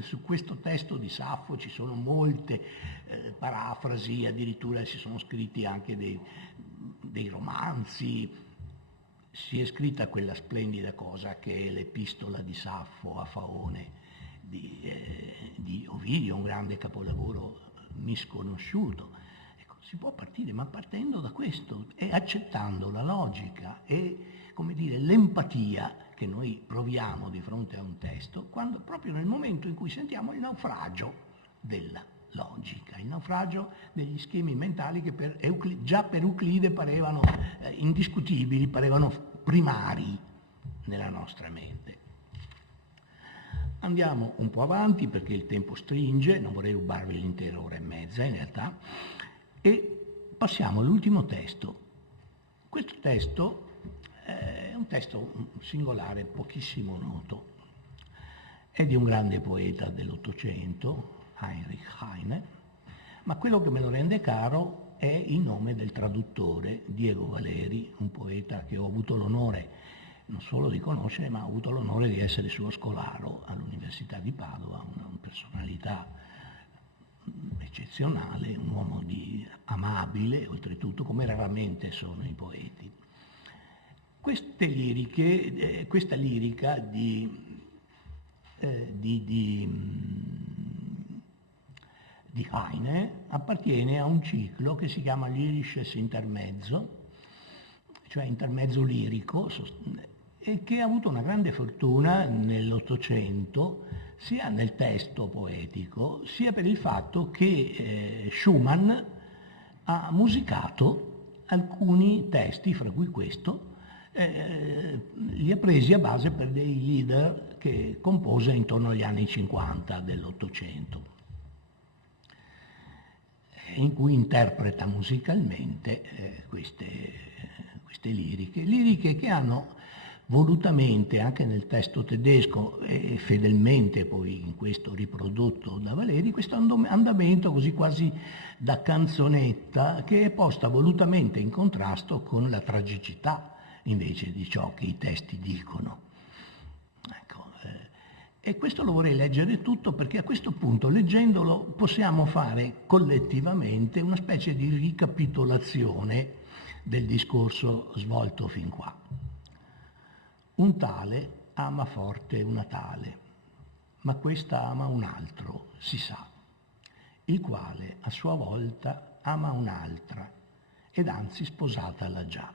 su questo testo di Saffo ci sono molte parafrasi, addirittura si sono scritti anche dei romanzi, si è scritta quella splendida cosa che è l'Epistola di Saffo a Faone di Ovidio, un grande capolavoro misconosciuto. Ecco, si può partire, ma partendo da questo e accettando la logica e, come dire, l'empatia che noi proviamo di fronte a un testo, quando, proprio nel momento in cui sentiamo il naufragio della logica, il naufragio degli schemi mentali che già per Euclide parevano indiscutibili, parevano primari nella nostra mente. Andiamo un po' avanti perché il tempo stringe, non vorrei rubarvi l'intera ora e mezza in realtà, e passiamo all'ultimo testo. Questo testo è un testo singolare, pochissimo noto. È di un grande poeta dell'Ottocento, Heinrich Heine, ma quello che me lo rende caro è il nome del traduttore, Diego Valeri, un poeta che ho avuto l'onore non solo di conoscere, ma ho avuto l'onore di essere suo scolaro all'Università di Padova, una personalità eccezionale, un uomo amabile, oltretutto, come raramente sono i poeti. Queste liriche, questa lirica di Heine appartiene a un ciclo che si chiama Lyrisches Intermezzo, cioè intermezzo lirico, e che ha avuto una grande fortuna nell'Ottocento, sia nel testo poetico, sia per il fatto che Schumann ha musicato alcuni testi, fra cui questo, li ha presi a base per dei lieder che compose intorno agli anni 50 dell'Ottocento, in cui interpreta musicalmente queste liriche che hanno volutamente, anche nel testo tedesco e fedelmente poi in questo riprodotto da Valeri, questo andamento così quasi da canzonetta, che è posta volutamente in contrasto con la tragicità invece di ciò che i testi dicono. Ecco, e questo lo vorrei leggere tutto perché a questo punto, leggendolo, possiamo fare collettivamente una specie di ricapitolazione del discorso svolto fin qua. Un tale ama forte una tale, ma questa ama un altro, si sa, il quale a sua volta ama un'altra, ed anzi sposata l'ha già.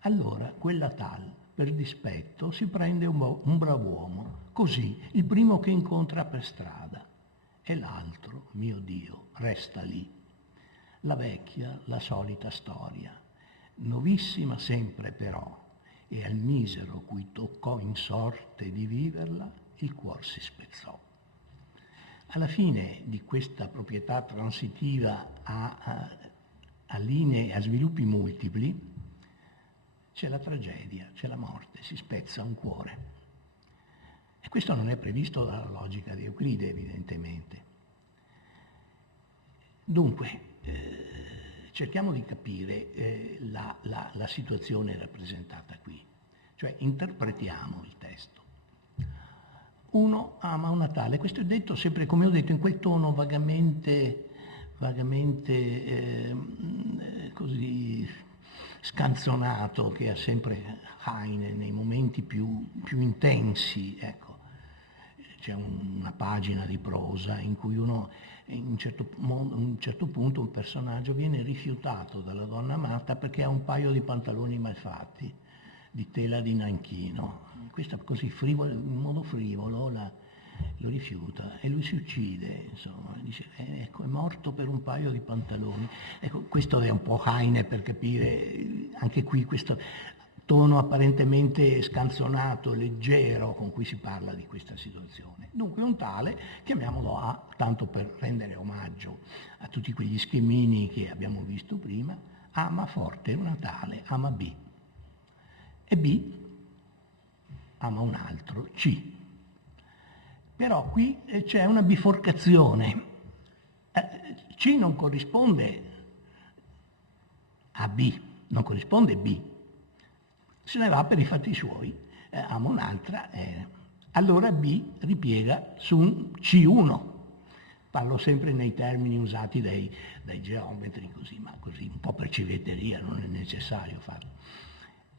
Allora quella tal, per dispetto, si prende un brav'uomo, così, il primo che incontra per strada, e l'altro, mio Dio, resta lì. La vecchia, la solita storia, novissima sempre però, e al misero cui toccò in sorte di viverla, il cuor si spezzò. Alla fine di questa proprietà transitiva a linee, a sviluppi multipli, c'è la tragedia, c'è la morte, si spezza un cuore. E questo non è previsto dalla logica di Euclide, evidentemente. Dunque, cerchiamo di capire la situazione rappresentata qui, cioè interpretiamo il testo. Uno ama una tale, questo è detto sempre, come ho detto, in quel tono vagamente così scanzonato che ha sempre Heine nei momenti più intensi, ecco. C'è una pagina di prosa in cui a un certo punto un personaggio viene rifiutato dalla donna amata perché ha un paio di pantaloni malfatti di tela di nanchino. Questa così in modo frivolo lo rifiuta e lui si uccide, insomma, dice ecco, è morto per un paio di pantaloni. Ecco, questo è un po' Heine per capire anche qui questo tono apparentemente scanzonato, leggero con cui si parla di questa situazione. Dunque un tale, chiamiamolo A, tanto per rendere omaggio a tutti quegli schemini che abbiamo visto prima, ama forte una tale, ama B. E B ama un altro, C. Però qui c'è una biforcazione. C non corrisponde a B, non corrisponde a B. Se ne va per i fatti suoi, ama un'altra, allora B ripiega su un C1. Parlo sempre nei termini usati dai geometri, così, ma così un po' per civetteria, non è necessario farlo.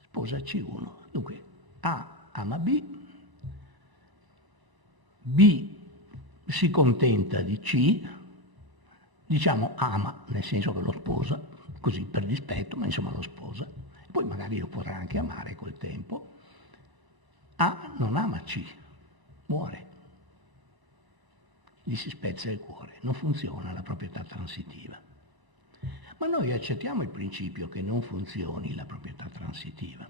Sposa C1. Dunque A ama B, B si contenta di C, diciamo ama, nel senso che lo sposa, così per dispetto, ma insomma lo sposa. Poi magari lo potrà anche amare col tempo. A non ama C, muore. Gli si spezza il cuore, non funziona la proprietà transitiva. Ma noi accettiamo il principio che non funzioni la proprietà transitiva.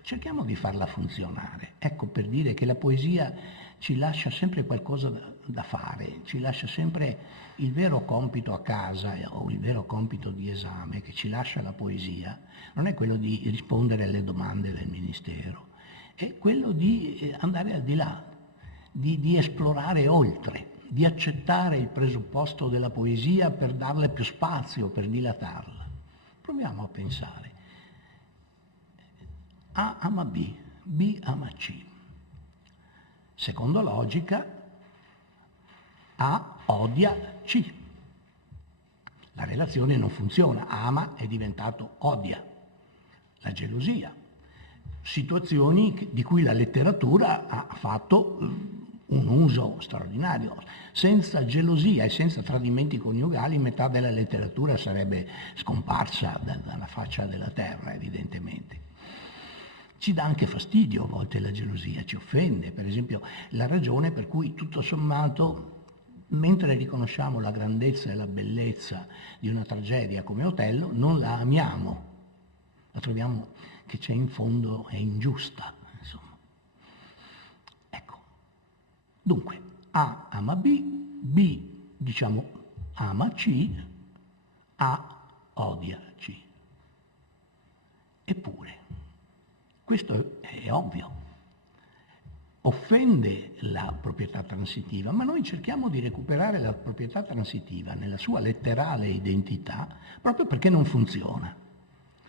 Cerchiamo di farla funzionare. Ecco, per dire che la poesia ci lascia sempre qualcosa da fare, ci lascia sempre il vero compito a casa o il vero compito di esame che ci lascia la poesia, non è quello di rispondere alle domande del Ministero, è quello di andare al di là, di esplorare oltre, di accettare il presupposto della poesia per darle più spazio, per dilatarla. Proviamo a pensare. A ama B, B ama C. Secondo logica, A odia C. La relazione non funziona, ama è diventato odia, la gelosia. Situazioni di cui la letteratura ha fatto un uso straordinario. Senza gelosia e senza tradimenti coniugali metà della letteratura sarebbe scomparsa dalla faccia della terra, evidentemente. Ci dà anche fastidio a volte la gelosia, ci offende, per esempio la ragione per cui tutto sommato, mentre riconosciamo la grandezza e la bellezza di una tragedia come Otello, non la amiamo, la troviamo che c'è in fondo, è ingiusta, insomma. Ecco, dunque A ama B, B diciamo ama C, A odia C. Eppure, questo è ovvio, offende la proprietà transitiva, ma noi cerchiamo di recuperare la proprietà transitiva nella sua letterale identità proprio perché non funziona,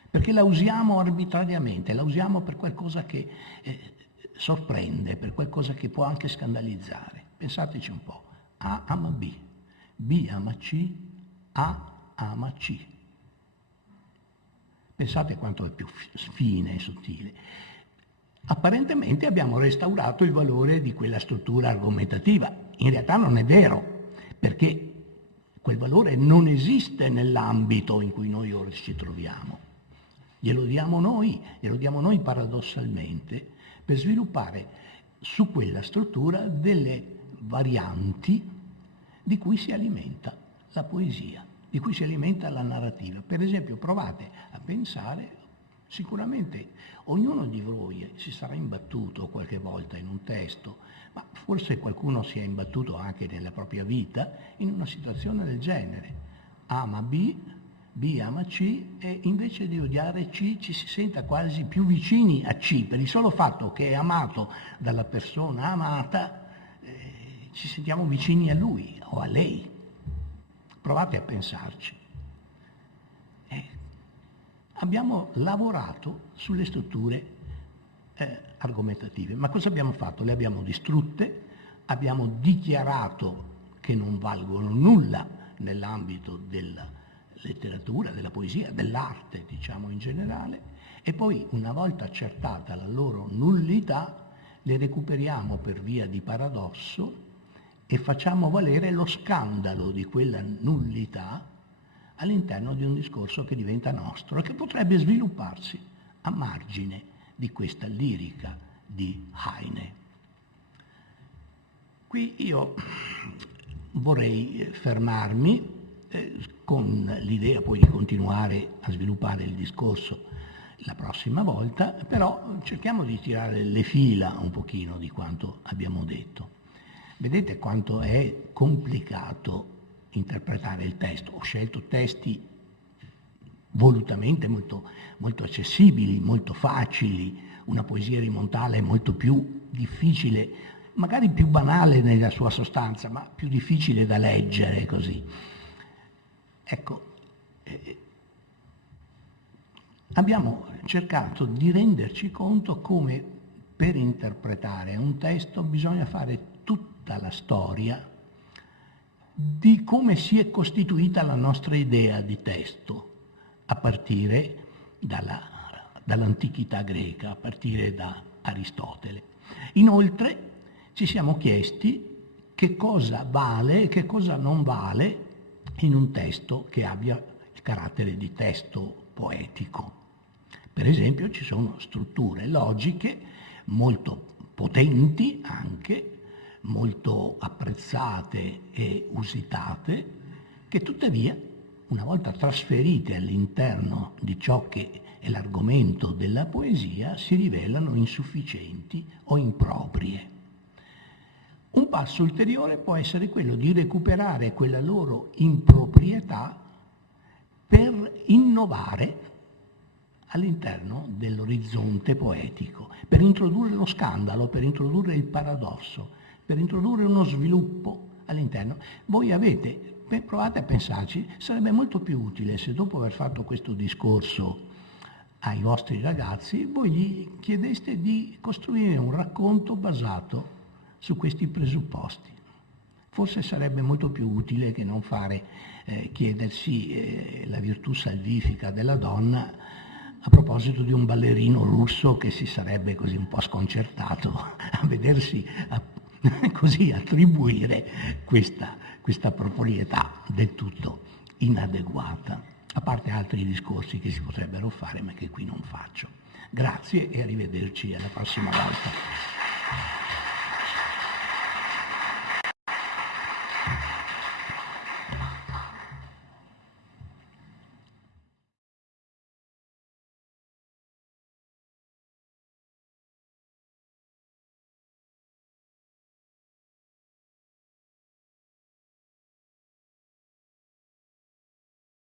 perché la usiamo arbitrariamente, la usiamo per qualcosa che sorprende, per qualcosa che può anche scandalizzare. Pensateci un po', A ama B, B ama C, A ama C. Pensate quanto è più fine e sottile. apparentemente abbiamo restaurato il valore di quella struttura argomentativa. In realtà non è vero, perché quel valore non esiste nell'ambito in cui noi ora ci troviamo. Glielo diamo noi paradossalmente per sviluppare su quella struttura delle varianti di cui si alimenta la poesia, di cui si alimenta la narrativa. Per esempio, provate a pensare, sicuramente ognuno di voi si sarà imbattuto qualche volta in un testo, ma forse qualcuno si è imbattuto anche nella propria vita in una situazione del genere. Ama B, B ama C e invece di odiare C ci si senta quasi più vicini a C, per il solo fatto che è amato dalla persona amata, ci sentiamo vicini a lui o a lei. Provate a pensarci. Abbiamo lavorato sulle strutture argomentative, ma cosa abbiamo fatto? Le abbiamo distrutte, abbiamo dichiarato che non valgono nulla nell'ambito della letteratura, della poesia, dell'arte, diciamo in generale, e poi una volta accertata la loro nullità le recuperiamo per via di paradosso e facciamo valere lo scandalo di quella nullità all'interno di un discorso che diventa nostro e che potrebbe svilupparsi a margine di questa lirica di Heine. Qui io vorrei fermarmi con l'idea poi di continuare a sviluppare il discorso la prossima volta, però cerchiamo di tirare le fila un pochino di quanto abbiamo detto. Vedete quanto è complicato interpretare il testo. Ho scelto testi volutamente molto, molto accessibili, molto facili, una poesia rimontale è molto più difficile, magari più banale nella sua sostanza, ma più difficile da leggere così. Ecco, abbiamo cercato di renderci conto come per interpretare un testo bisogna fare tutta la storia di come si è costituita la nostra idea di testo, a partire dall'antichità greca, a partire da Aristotele. Inoltre ci siamo chiesti che cosa vale e che cosa non vale in un testo che abbia il carattere di testo poetico. Per esempio ci sono strutture logiche molto potenti anche, molto apprezzate e usitate, che tuttavia, una volta trasferite all'interno di ciò che è l'argomento della poesia, si rivelano insufficienti o improprie. Un passo ulteriore può essere quello di recuperare quella loro improprietà per innovare all'interno dell'orizzonte poetico, per introdurre lo scandalo, per introdurre il paradosso, per introdurre uno sviluppo all'interno. Voi provate a pensarci, sarebbe molto più utile se dopo aver fatto questo discorso ai vostri ragazzi, voi gli chiedeste di costruire un racconto basato su questi presupposti. Forse sarebbe molto più utile che non chiedersi la virtù salvifica della donna a proposito di un ballerino russo che si sarebbe così un po' sconcertato a vedersi così attribuire questa proprietà del tutto inadeguata, a parte altri discorsi che si potrebbero fare ma che qui non faccio. Grazie e arrivederci alla prossima volta.